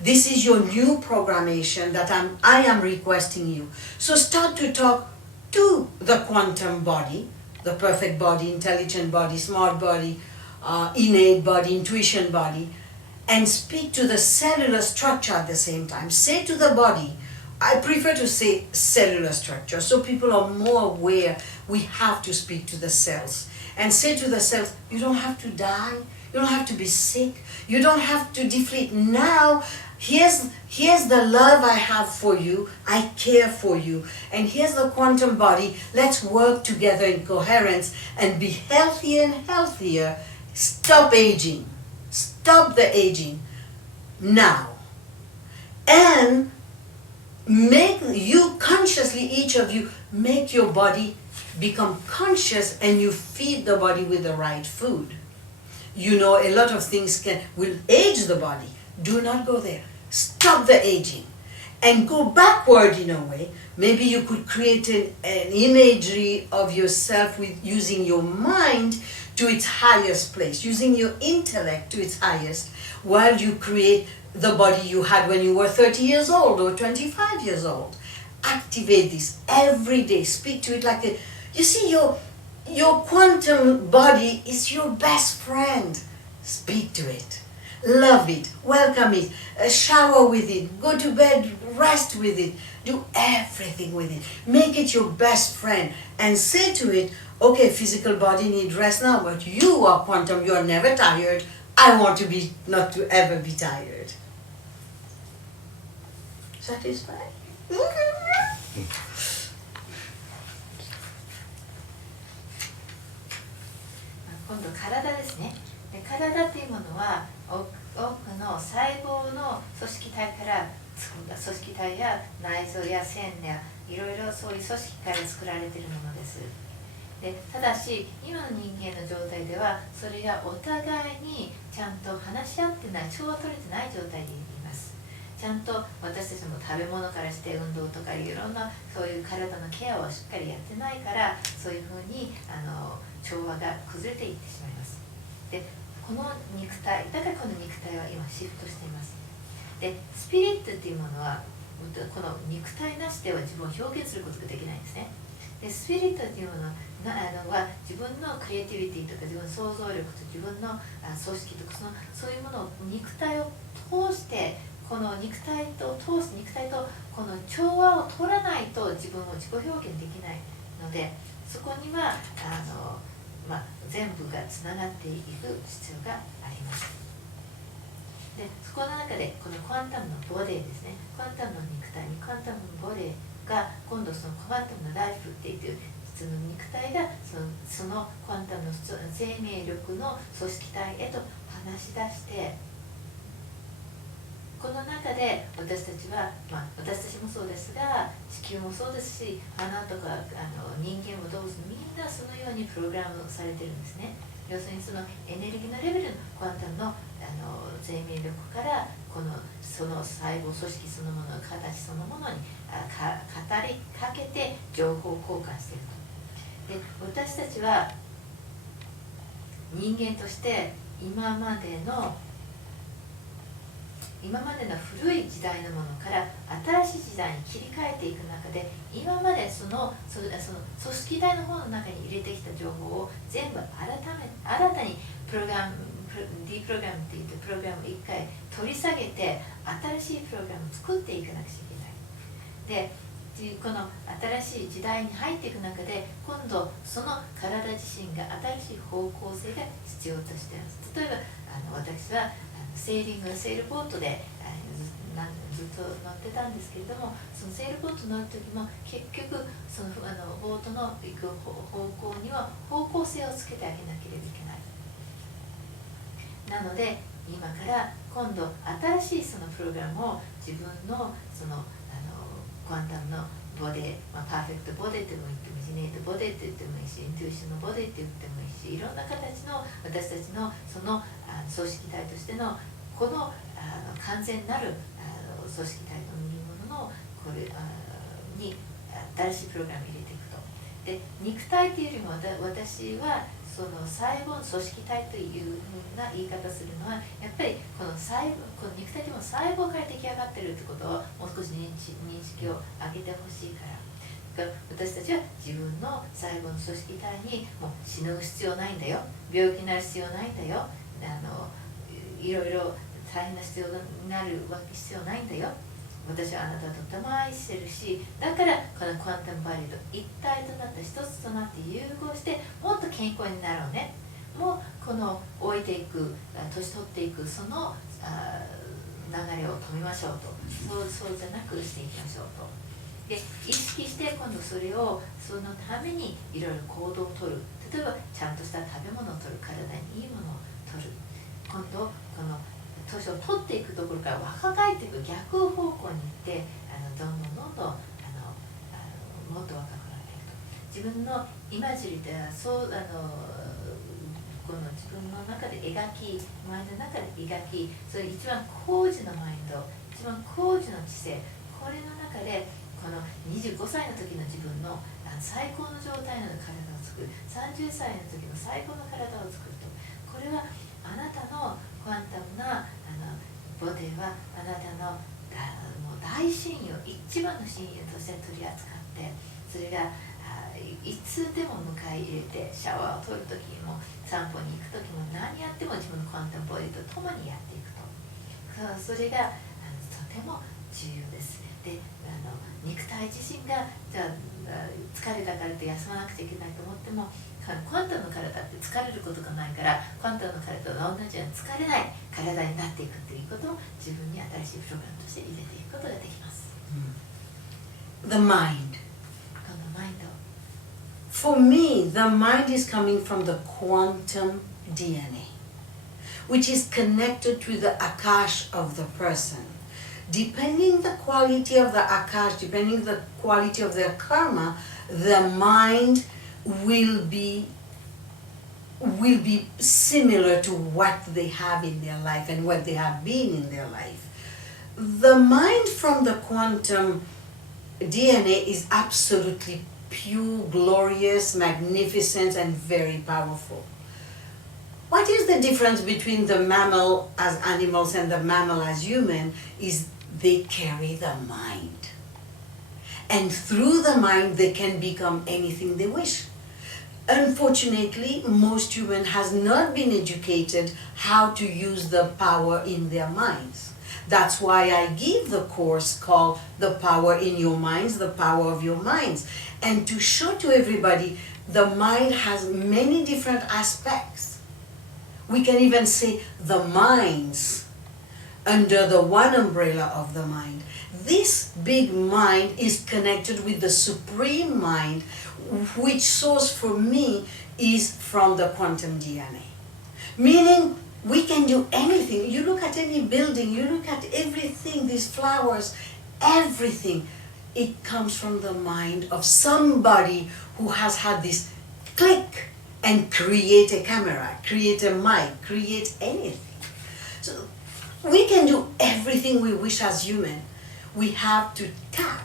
This is your new programmation that I am requesting you. So start to talk to the quantum body, the perfect body, intelligent body, smart body, innate body, intuition body, and speak to the cellular structure at the same time. Say to the body, I prefer to say cellular structure, so people are more aware we have to speak to the cells. And say to the cells, you don't have to die, you don't have to be sick, you don't have to deplete. Now, here's the love I have for you, I care for you. And here's the quantum body, let's work together in coherence and be healthier and healthier. Stop aging. Stop the aging now. And make you consciously, each of you, make your body become conscious, and you feed the body with the right food. You know, a lot of things will age the body. Do not go there. Stop the aging and go backward in a way. Maybe you could create an imagery of yourself with using your mind to its highest place, using your intellect to its highest, while you create the body you had when you were 30 years old or 25 years old. Activate this every day. Speak to it like a, you see, your quantum body is your best friend. Speak to it. Love it. Welcome it. Shower with it. Go to bed. Rest with it. Do everything with it. Make it your best friend. And say to it, okay, physical body need rest now, but you are quantum. You are never tired. I want to be, not to ever be tired. Satisfied? 今度体ですね。で、体っていうものは多くの細胞の組織体から作った組織体や内臓や線やいろいろそういう組織から作られているものです。でただし今の人間の状態ではそれがお互いにちゃんと話し合ってない調和取れてない状態でいます。ちゃんと私たちも食べ物からして運動とかいろんなそういう体のケアをしっかりやってないからそういうふうに調和が崩れていってしまいます。でこの肉体だからこの肉体は今シフトしています。でスピリットっていうものはこの肉体なしでは自分を表現することができないんですね。でスピリットっていうものは自分のクリエイティビティとか自分の想像力と自分の組織とかそういうものを肉体を通してこの肉体とこの調和を取らないと自分を自己表現できないのでそこには全部がつながっていく必要があります。でそこの中でこのクォンタムのボディですね、クォンタムの肉体にクォンタムのボディが今度そのクォンタムのライフっていうその肉体がそのクォンタムの生命力の組織体へと話し出してこの中で私たちは、私たちもそうですが地球もそうですし花とか人間も動物みんなそのようにプログラムされてるんですね。要するにそのエネルギーのレベルのクォンタムの生命力からその細胞組織そのもの形そのものに語りかけて情報交換していると。で私たちは人間として今までの古い時代のものから新しい時代に切り替えていく中で今までその組織体の方の中に入れてきた情報を全部新たにディプログラムっていってプログラムを一回取り下げて新しいプログラムを作っていかなくちゃいけない。でこの新しい時代に入っていく中で今度その体自身が新しい方向性が必要としています。例えば私はセールボートでずっと乗ってたんですけれどもそのセールボート乗る時も結局そのボートの行く方向には方向性をつけてあげなければいけない。なので今から今度新しいそのプログラムを自分のクォンタムのボディ、パーフェクトボディっても言ってもいいしネイトボディって言ってもいいしイントゥイションのボディって言ってもいいしいろんな形の私たちのその組織体としてのこの完全なる組織体というもののこれに新しいプログラムを入れていくと。で肉体というよりも私はその細胞の組織体というふうな言い方するのはやっぱりこの肉体でも細胞から出来上がっているということをもう少し認識を上げてほしいから。私たちは自分の細胞の組織体にもう死ぬ必要ないんだよ、病気になる必要ないんだよ、いろいろ大変な必要になる必要ないんだよ、私はあなたをとても愛してるしだからこのクォンタムバディと一体となって一つとなって融合してもっと健康になろうね、もうこの老いていく年取っていくその流れを止めましょうと、そうじゃなくしていきましょうと。で意識して今度それをそのためにいろいろ行動をとる、例えばちゃんとした食べ物をとる、体にいいものをとる、今度この年を取っていくところから若返っていく逆方向に行ってどんどんもっと若くなっていくと。自分のイマジリではこの自分の中でマインドの中で描き、それ一番高次のマインド、一番高次の知性、これの中でこの25歳の時の自分の最高の状態の体を作る、30歳の時の最高の体を作ると。これはあなたのクォンタムなボディはあなたのもう大親友、一番の親友として取り扱って、それがいつでも迎え入れてシャワーを取る時も散歩に行く時も何やっても自分のクォンタムボディと共にやっていくと。それがとても重要です。で肉体自身がじゃあ疲れたからって休まなくちゃいけないと思ってもクォンタムの体って疲れることがないからクォンタムの体と同じように疲れない体になっていくということを自分に新しいプログラムとして入れていくことができます。The mind. このマインド。For me, the mind is coming from the quantum DNA, which is connected to the akash of the person.Depending the quality of the akash, depending the quality of their karma, the mind will be similar to what they have in their life and what they have been in their life. The mind from the quantum DNA is absolutely pure, glorious, magnificent, and very powerful. What is the difference between the mammal as animals and the mammal as human is they carry the mind. And through the mind they can become anything they wish. Unfortunately, most humans has not been educated how to use the power in their minds. That's why I give the course called The Power in Your Minds, The Power of Your Minds. And to show to everybody, the mind has many different aspects. We can even say the minds under the one umbrella of the mind. This big mind is connected with the supreme mind, which source for me is from the quantum DNA. Meaning, we can do anything. You look at any building, you look at everything, these flowers, everything. It comes from the mind of somebody who has had this click and create a camera, create a mic, create anything. So we can do everything we wish as human. We have to tap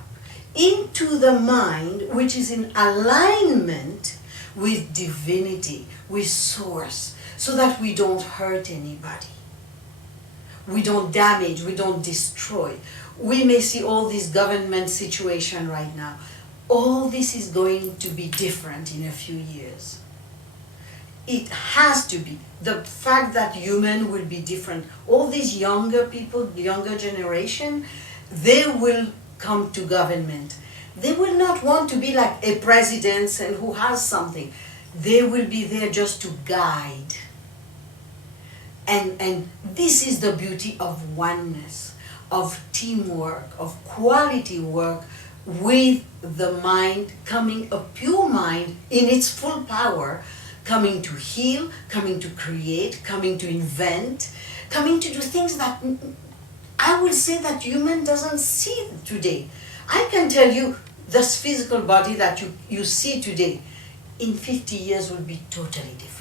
into the mind which is in alignment with divinity, with source, so that we don't hurt anybody. We don't damage, we don't destroy. We may see all this government situation right now. All this is going to be different in a few years. It has to be. The fact that human will be different. All these younger people, the younger generation, they will come to government. They will not want to be like a president and who has something. They will be there just to guide. And this is the beauty of oneness, of teamwork, of quality work with the mind coming, a pure mind in its full power, coming to heal, coming to create, coming to invent, coming to do things that I will say that human doesn't see today. I can tell you this physical body that you see today, in 50 years will be totally different.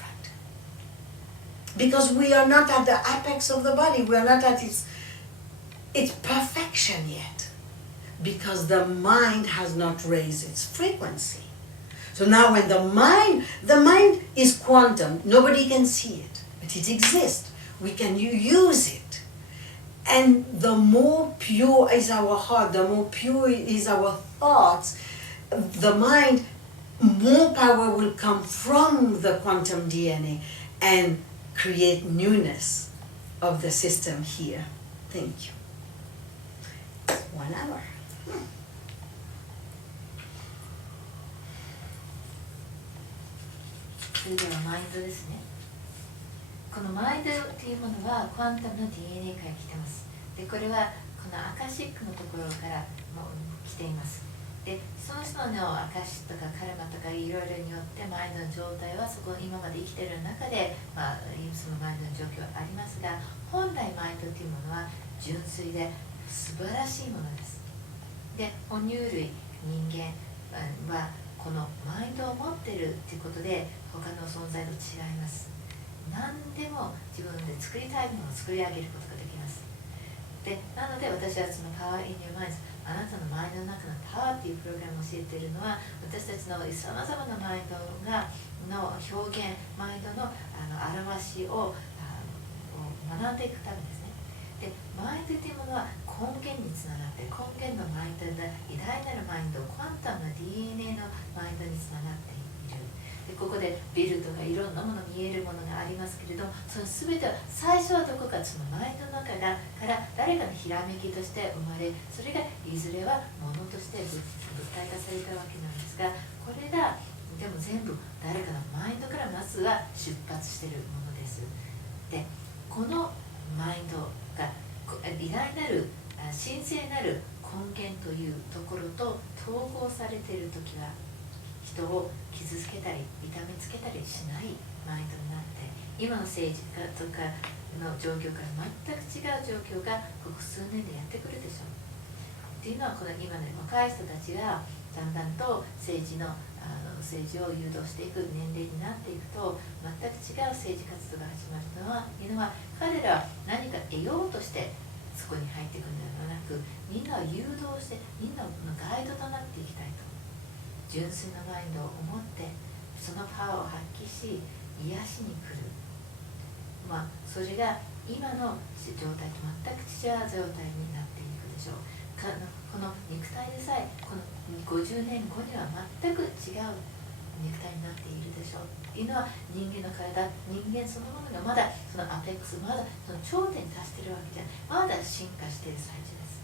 Because we are not at the apex of the body, we are not at its perfection yet. Because the mind has not raised its frequency. So now when the mind is quantum, nobody can see it, but it exists. We can use it. And the more pure is our heart, the more pure is our thoughts, the mind, more power will come from the quantum DNA and create newness of the system here. Thank you. 1 hour. それではマインドですね。このマインドというものはクワンタムの DNA から来てます。でこれはこのアカシックのところからも来ています。でその人のアカシとかカルマとかいろいろによってマインドの状態はそこ今まで生きている中で、そのマインドの状況はありますが、本来マインドというものは純粋で素晴らしいものです。で哺乳類人間はこのマインドを持っているということで他の存在と違います。何でも自分で作りたいものを作り上げることができます。でなので私はそのパワーインユーマインド、あなたのマインドの中のパワーというプログラムを教えているのは、私たちのさまざまなマインドがの表現、マインドの表しを学んでいくためですね。でマインドというものは根源につながって、根源のマインドで偉大なるマインド、クワンタムの DNA のマインドにつながっている。でここでビルとかいろんなもの見えるものがありますけれども、その全ては最初はどこかそのマインドの中から誰かのひらめきとして生まれ、それがいずれはものとして物体化されたわけなんですが、これらでも全部誰かのマインドからまずは出発しているものです。でこのマインドが偉大なる神聖なる根源というところと統合されているときは、人を傷つけたり痛めつけたりしないマインドになって、今の政治家とかの状況から全く違う状況がここ数年でやってくるでしょう。っていうのはこの今の若い人たちがだんだんと政治の政治を誘導していく年齢になっていくと、全く違う政治活動が始まるのは、彼らは何か得ようとしてそこに入っていくのではなく、みんなを誘導してみんなのガイドとなっていきたいと、純粋なマインドを持ってそのパワーを発揮し癒しに来る、それが今の状態と全く違う状態になっていくでしょう。この肉体でさえこの50年後には全く違う肉体になっているでしょうっていうのは、人間の体、人間そのものがまだそのアペックス、まだその頂点に達しているわけじゃない、まだ進化している最中です。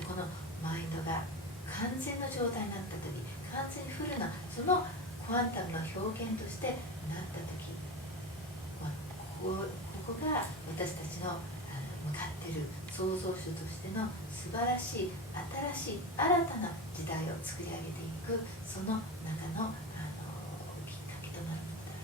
でこのマインドが完全な状態になった時、完全にフルなそのクワンタムの表現としてなった時、ここが私たちの向かっている創造主としての素晴らしい新しい新たな時代を作り上げていく、その中のきっかけとなるのだ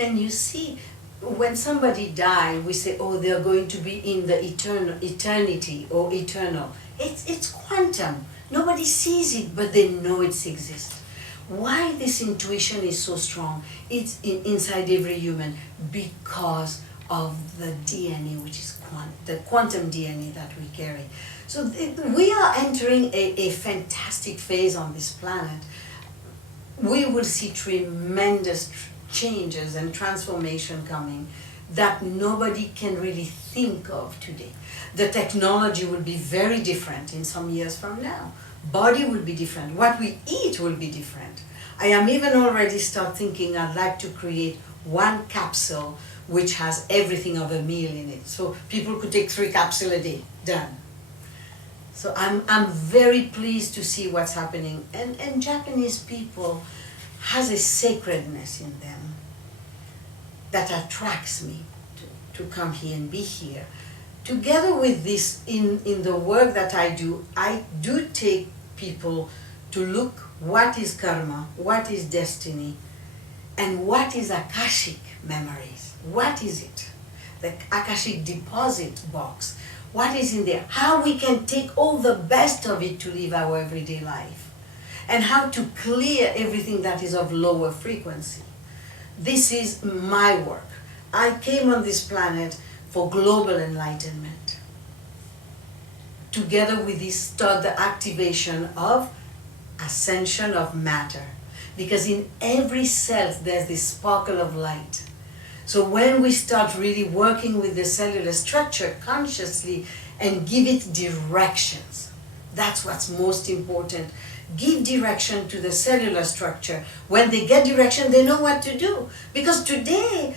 ろう。And you see, when somebody dies, we say, oh, they are going to be in the eternity or eternal. It's quantum. Nobody sees it, but they know it exists. Why this intuition is so strong? It's inside every human because of the DNA, which is the quantum DNA that we carry. So we are entering a fantastic phase on this planet. We will see tremendous changes and transformation coming that nobody can really think of today. The technology will be very different in some years from now. Body will be different. What we eat will be different. I am even already start thinking I'd like to create one capsule which has everything of a meal in it. So people could take 3 capsules a day. Done. So I'm very pleased to see what's happening. And Japanese people has a sacredness in them that attracts me to come here and be here. Together with this, in the work that I do take people to look what is karma, what is destiny, and what is Akashic memories. What is it? The Akashic deposit box. What is in there? How we can take all the best of it to live our everyday life. And how to clear everything that is of lower frequency. This is my work. I came on this planet for global enlightenment. Together with this start the activation of ascension of matter. Because in every cell there's this sparkle of light. So when we start really working with the cellular structure consciously and give it directions, that's what's most important. Give direction to the cellular structure. When they get direction, they know what to do. Because today,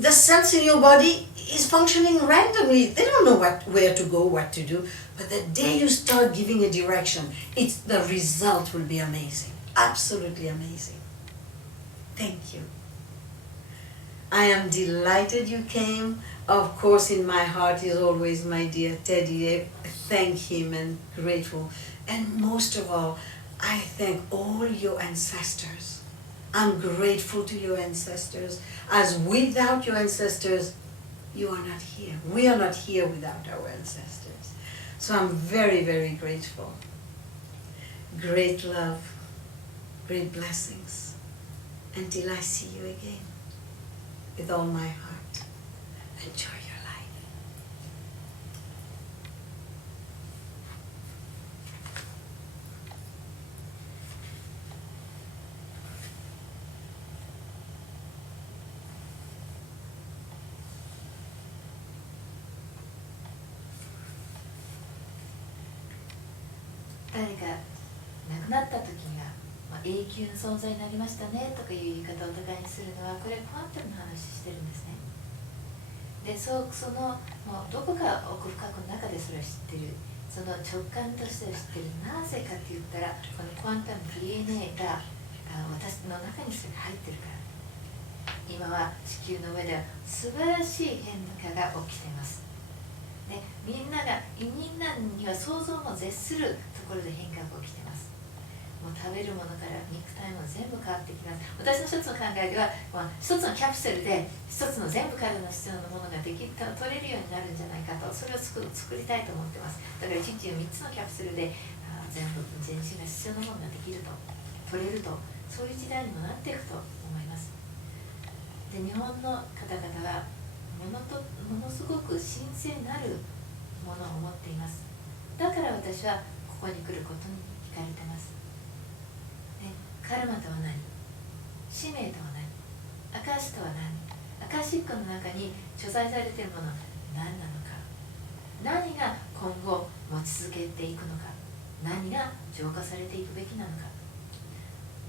the cells in your body is functioning randomly. They don't know where to go, what to do. But the day you start giving a direction, the result will be amazing. Absolutely amazing. Thank you. I am delighted you came. Of course, in my heart is always my dear Teddy. Thank him and grateful. And most of all, I thank all your ancestors. I'm grateful to your ancestors, as without your ancestors, you are not here. We are not here without our ancestors. So I'm very, very grateful. Great love, great blessings. Until I see you again, with all my heart, enjoy your life. 誰か亡くなった時が、永久の存在になりましたねとかいう言い方をお互いにするのは、これクワンタムの話してるんですね。でそのもうどこか奥深くの中でそれを知ってる、その直感としては知ってる。なぜかって言ったら、このクワンタム DNA が私の中にそれが入ってるから。今は地球の上では素晴らしい変化が起きています。でみんなには想像も絶するところで変化が起きています。もう食べるものから肉体も全部変わってきます。私の一つの考えでは、一つのキャプセルで一つの全部体の必要なものが取れるようになるんじゃないかと、それを作りたいと思ってます。だから1日に3つのキャプセルで全身が必要なものができると、取れると、そういう時代にもなっていくと思います。で、日本の方々はものすごく神聖なるものを持っています。だから私はここに来ることに惹かれてます。カルマとは何、使命とは何、アカシとは何、アカシックの中に所在されているものは何なのか、何が今後持ち続けていくのか、何が浄化されていくべきなのか。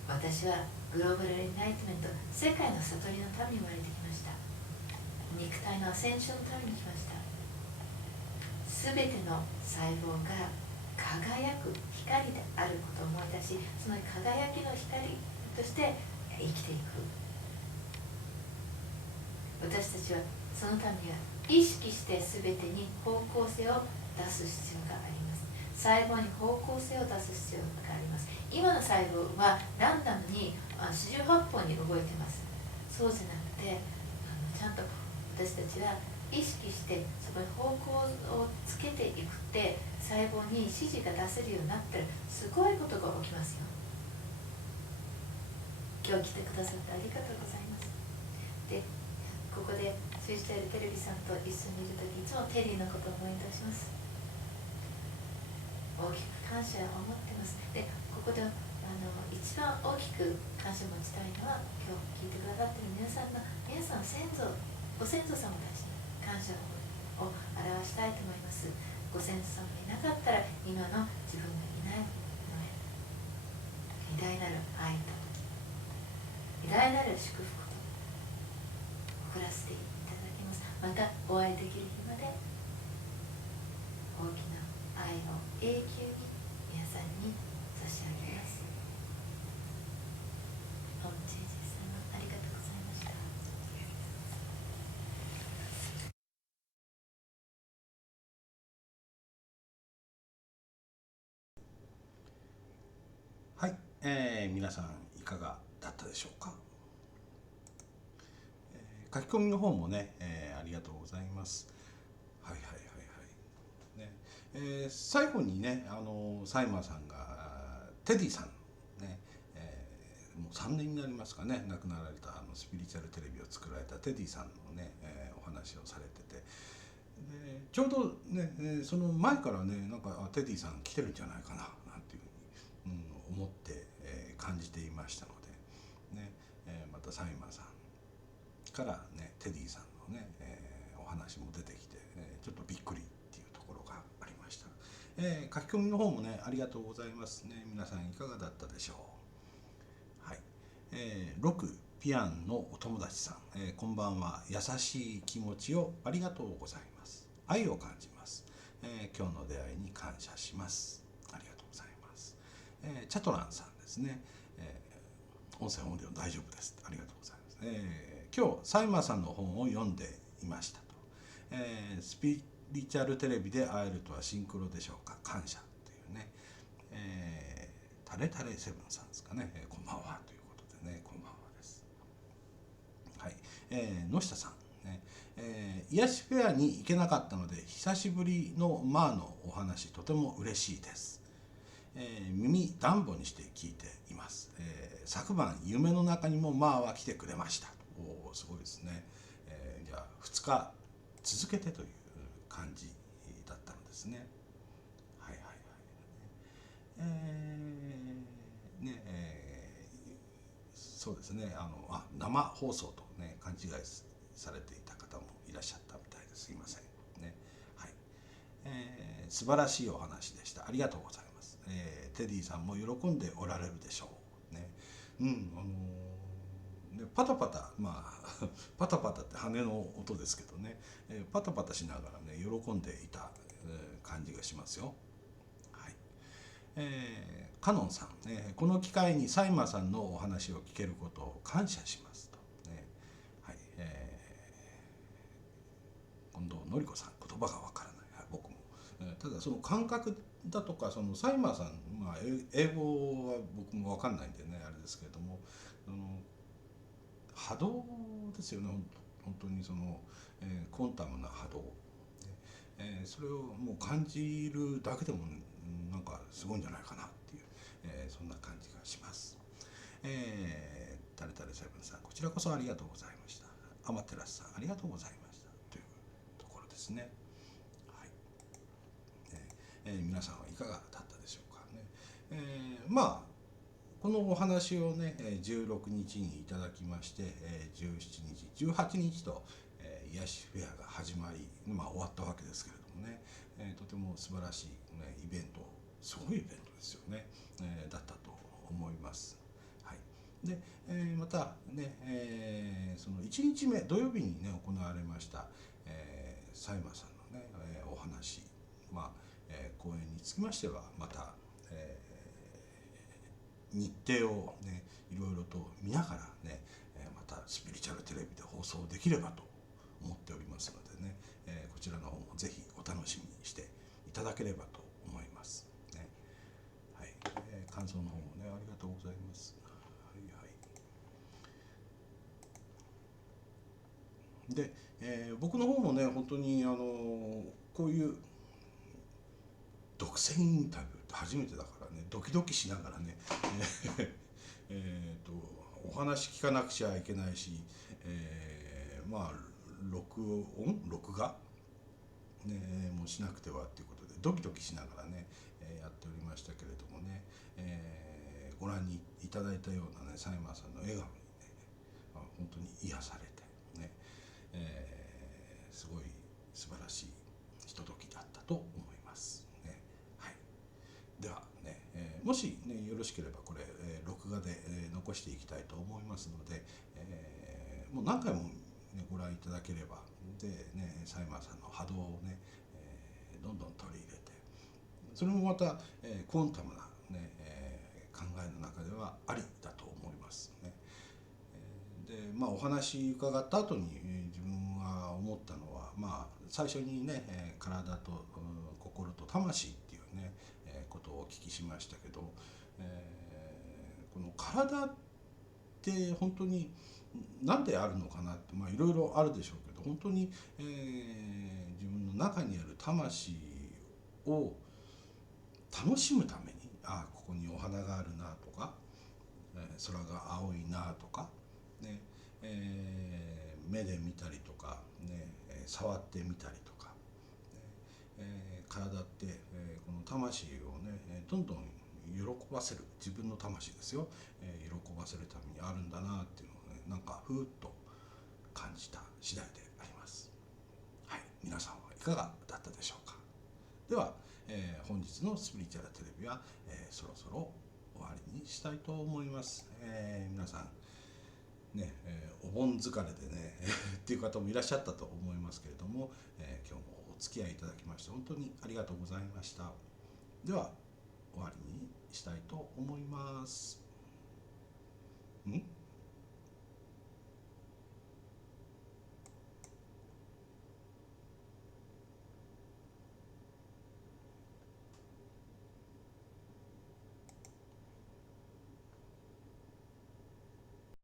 私はグローバルエンライトメント、世界の悟りのために生まれてきました。肉体のアセンションのために来ました。すべての細胞が輝く光であることを思い出し、その輝きの光として生きていく。私たちはそのためには意識してすべてに方向性を出す必要があります。細胞に方向性を出す必要があります。今の細胞はランダムに四十八方に動いてます。そうじゃなくてちゃんと私たちは意識してそこに方向をつけていくって細胞に指示が出せるようになったらすごいことが起きますよ。今日来てくださってありがとうございます。で、ここでスピリチュアルテレビさんと一緒にいるとき、いつもテリーのことを思い出します。大きく感謝を持ってます。で、ここで一番大きく感謝を持ちたいのは、今日聞いてくださっている皆さんのご先祖様たちに感謝を表したいと思います。ご先祖様がいなかったら今の自分がいないのへ、偉大なる愛と偉大なる祝福と送らせていただきます。またお会いできる日まで大きな愛を永久に皆さんに差し上げます。オンチェイジ様、ありがとうございました。はい、皆さんいかがだったでしょうか。書き込みの方もね、ありがとうございます。はいはいはいはい。ね、最後にね、サイマーさんがテディさんね、もう3年になりますかね、亡くなられたスピリチュアルテレビを作られたテディさんのね、お話をされてて、でちょうどね、その前からね、なんかテディさん来てるんじゃないかななんていうふうに、思って、感じていましたので、ね、またサイマーさんからね、テディさんのね、お話も出てきて、ちょっとびっくりっていうところがありました。書き込みの方もね、ありがとうございますね。皆さんいかがだったでしょう。はい。6ピアンのお友達さん、こんばんは。優しい気持ちをありがとうございます。愛を感じます。今日の出会いに感謝します。ありがとうございます。チャトランさんですね。音声音量大丈夫です。ありがとうございます。今日サイマーさんの本を読んでいましたと。スピリチュアルテレビで会えるとはシンクロでしょうか。感謝というね。タレタレセブンさんですかね。こんばんはということでね、こんばんはです。はい。野下さんね。癒しフェアに行けなかったので久しぶりのマーのお話とても嬉しいです。耳暖房にして聞いています。昨晩夢の中にもマーは来てくれました。おー、すごいですね。じゃあ2日続けてという感じだったのですね。はいはいはい。ね、そうですね。生放送とね勘違いされていた方もいらっしゃったみたいです。すいませんね。はい。素晴らしいお話でした。ありがとうございます。テディさんも喜んでおられるでしょうね。パタパタ、パタパタって羽の音ですけどね、パタパタしながらね喜んでいた、感じがしますよ。はい。カノンさん、この機会にサイマーさんのお話を聞けることを感謝しますと、ね。はい。近藤のりこさん、言葉がわからない。はい、僕も。ただその感覚だとか、そのサイマーさん、英語は僕もわかんないんでねあれですけれども、波動ですよね。本当にその、クォンタムな波動、それをもう感じるだけでもなんかすごいんじゃないかなっていう、そんな感じがします。タレタレセブンさん、こちらこそありがとうございました。アマテラスさん、ありがとうございましたというところですね。はい。皆さんはいかがだったでしょうかね。まあこのお話をね16日にいただきまして、17日18日と、癒しフェアが始まり、終わったわけですけれどもね、とても素晴らしい、イベント、すごいイベントですよね、だったと思います。はい。で、またね、その1日目土曜日にね行われました、サイマーさんのね、お話、講演につきましてはまた、日程をねいろいろと見ながらね、またスピリチュアルテレビで放送できればと思っておりますのでね、こちらの方もぜひお楽しみにしていただければと思いますね。はい。感想の方もねありがとうございます。はいはい。で、僕の方もね本当にこういう独占インタビューって初めてだからねドキドキしながらねお話聞かなくちゃいけないし、録画、ね、もしなくてはということでドキドキしながらね、やっておりましたけれどもね、ご覧にいただいたようなねサイマーさんの笑顔にね本当に癒されてね、すごい素晴らしいひとときだったと思いますね。はい。ではね、もしねよろしければこれ、録画で、残していきたいと思いますので、もう何回も、ね、ご覧いただければでねサイマーさんの波動をね、どんどん取り入れて、それもまた、クォンタムな、ね考えの中ではありだと思いますね。でお話伺った後に、自分は思ったのは、最初にね、体と、心と魂っていうね、ことをお聞きしましたけど、この体って本当に何であるのかなっていろいろあるでしょうけど、本当に、自分の中にある魂を楽しむために、ここにお花があるなとか、空が青いなとかね、目で見たりとか、ね、触ってみたりとか、体って、この魂をねどんどん喜ばせる、自分の魂ですよ、喜ばせるためにあるんだなっていうのをねなんかふーっと感じた次第であります。はい、皆さんはいかがだったでしょうか。では、本日のスピリチュアルテレビは、そろそろ終わりにしたいと思います。皆さんね、お盆疲れでねっていう方もいらっしゃったと思いますけれども、今日もお付き合いいただきまして本当にありがとうございました。では終わりにしたいと思います。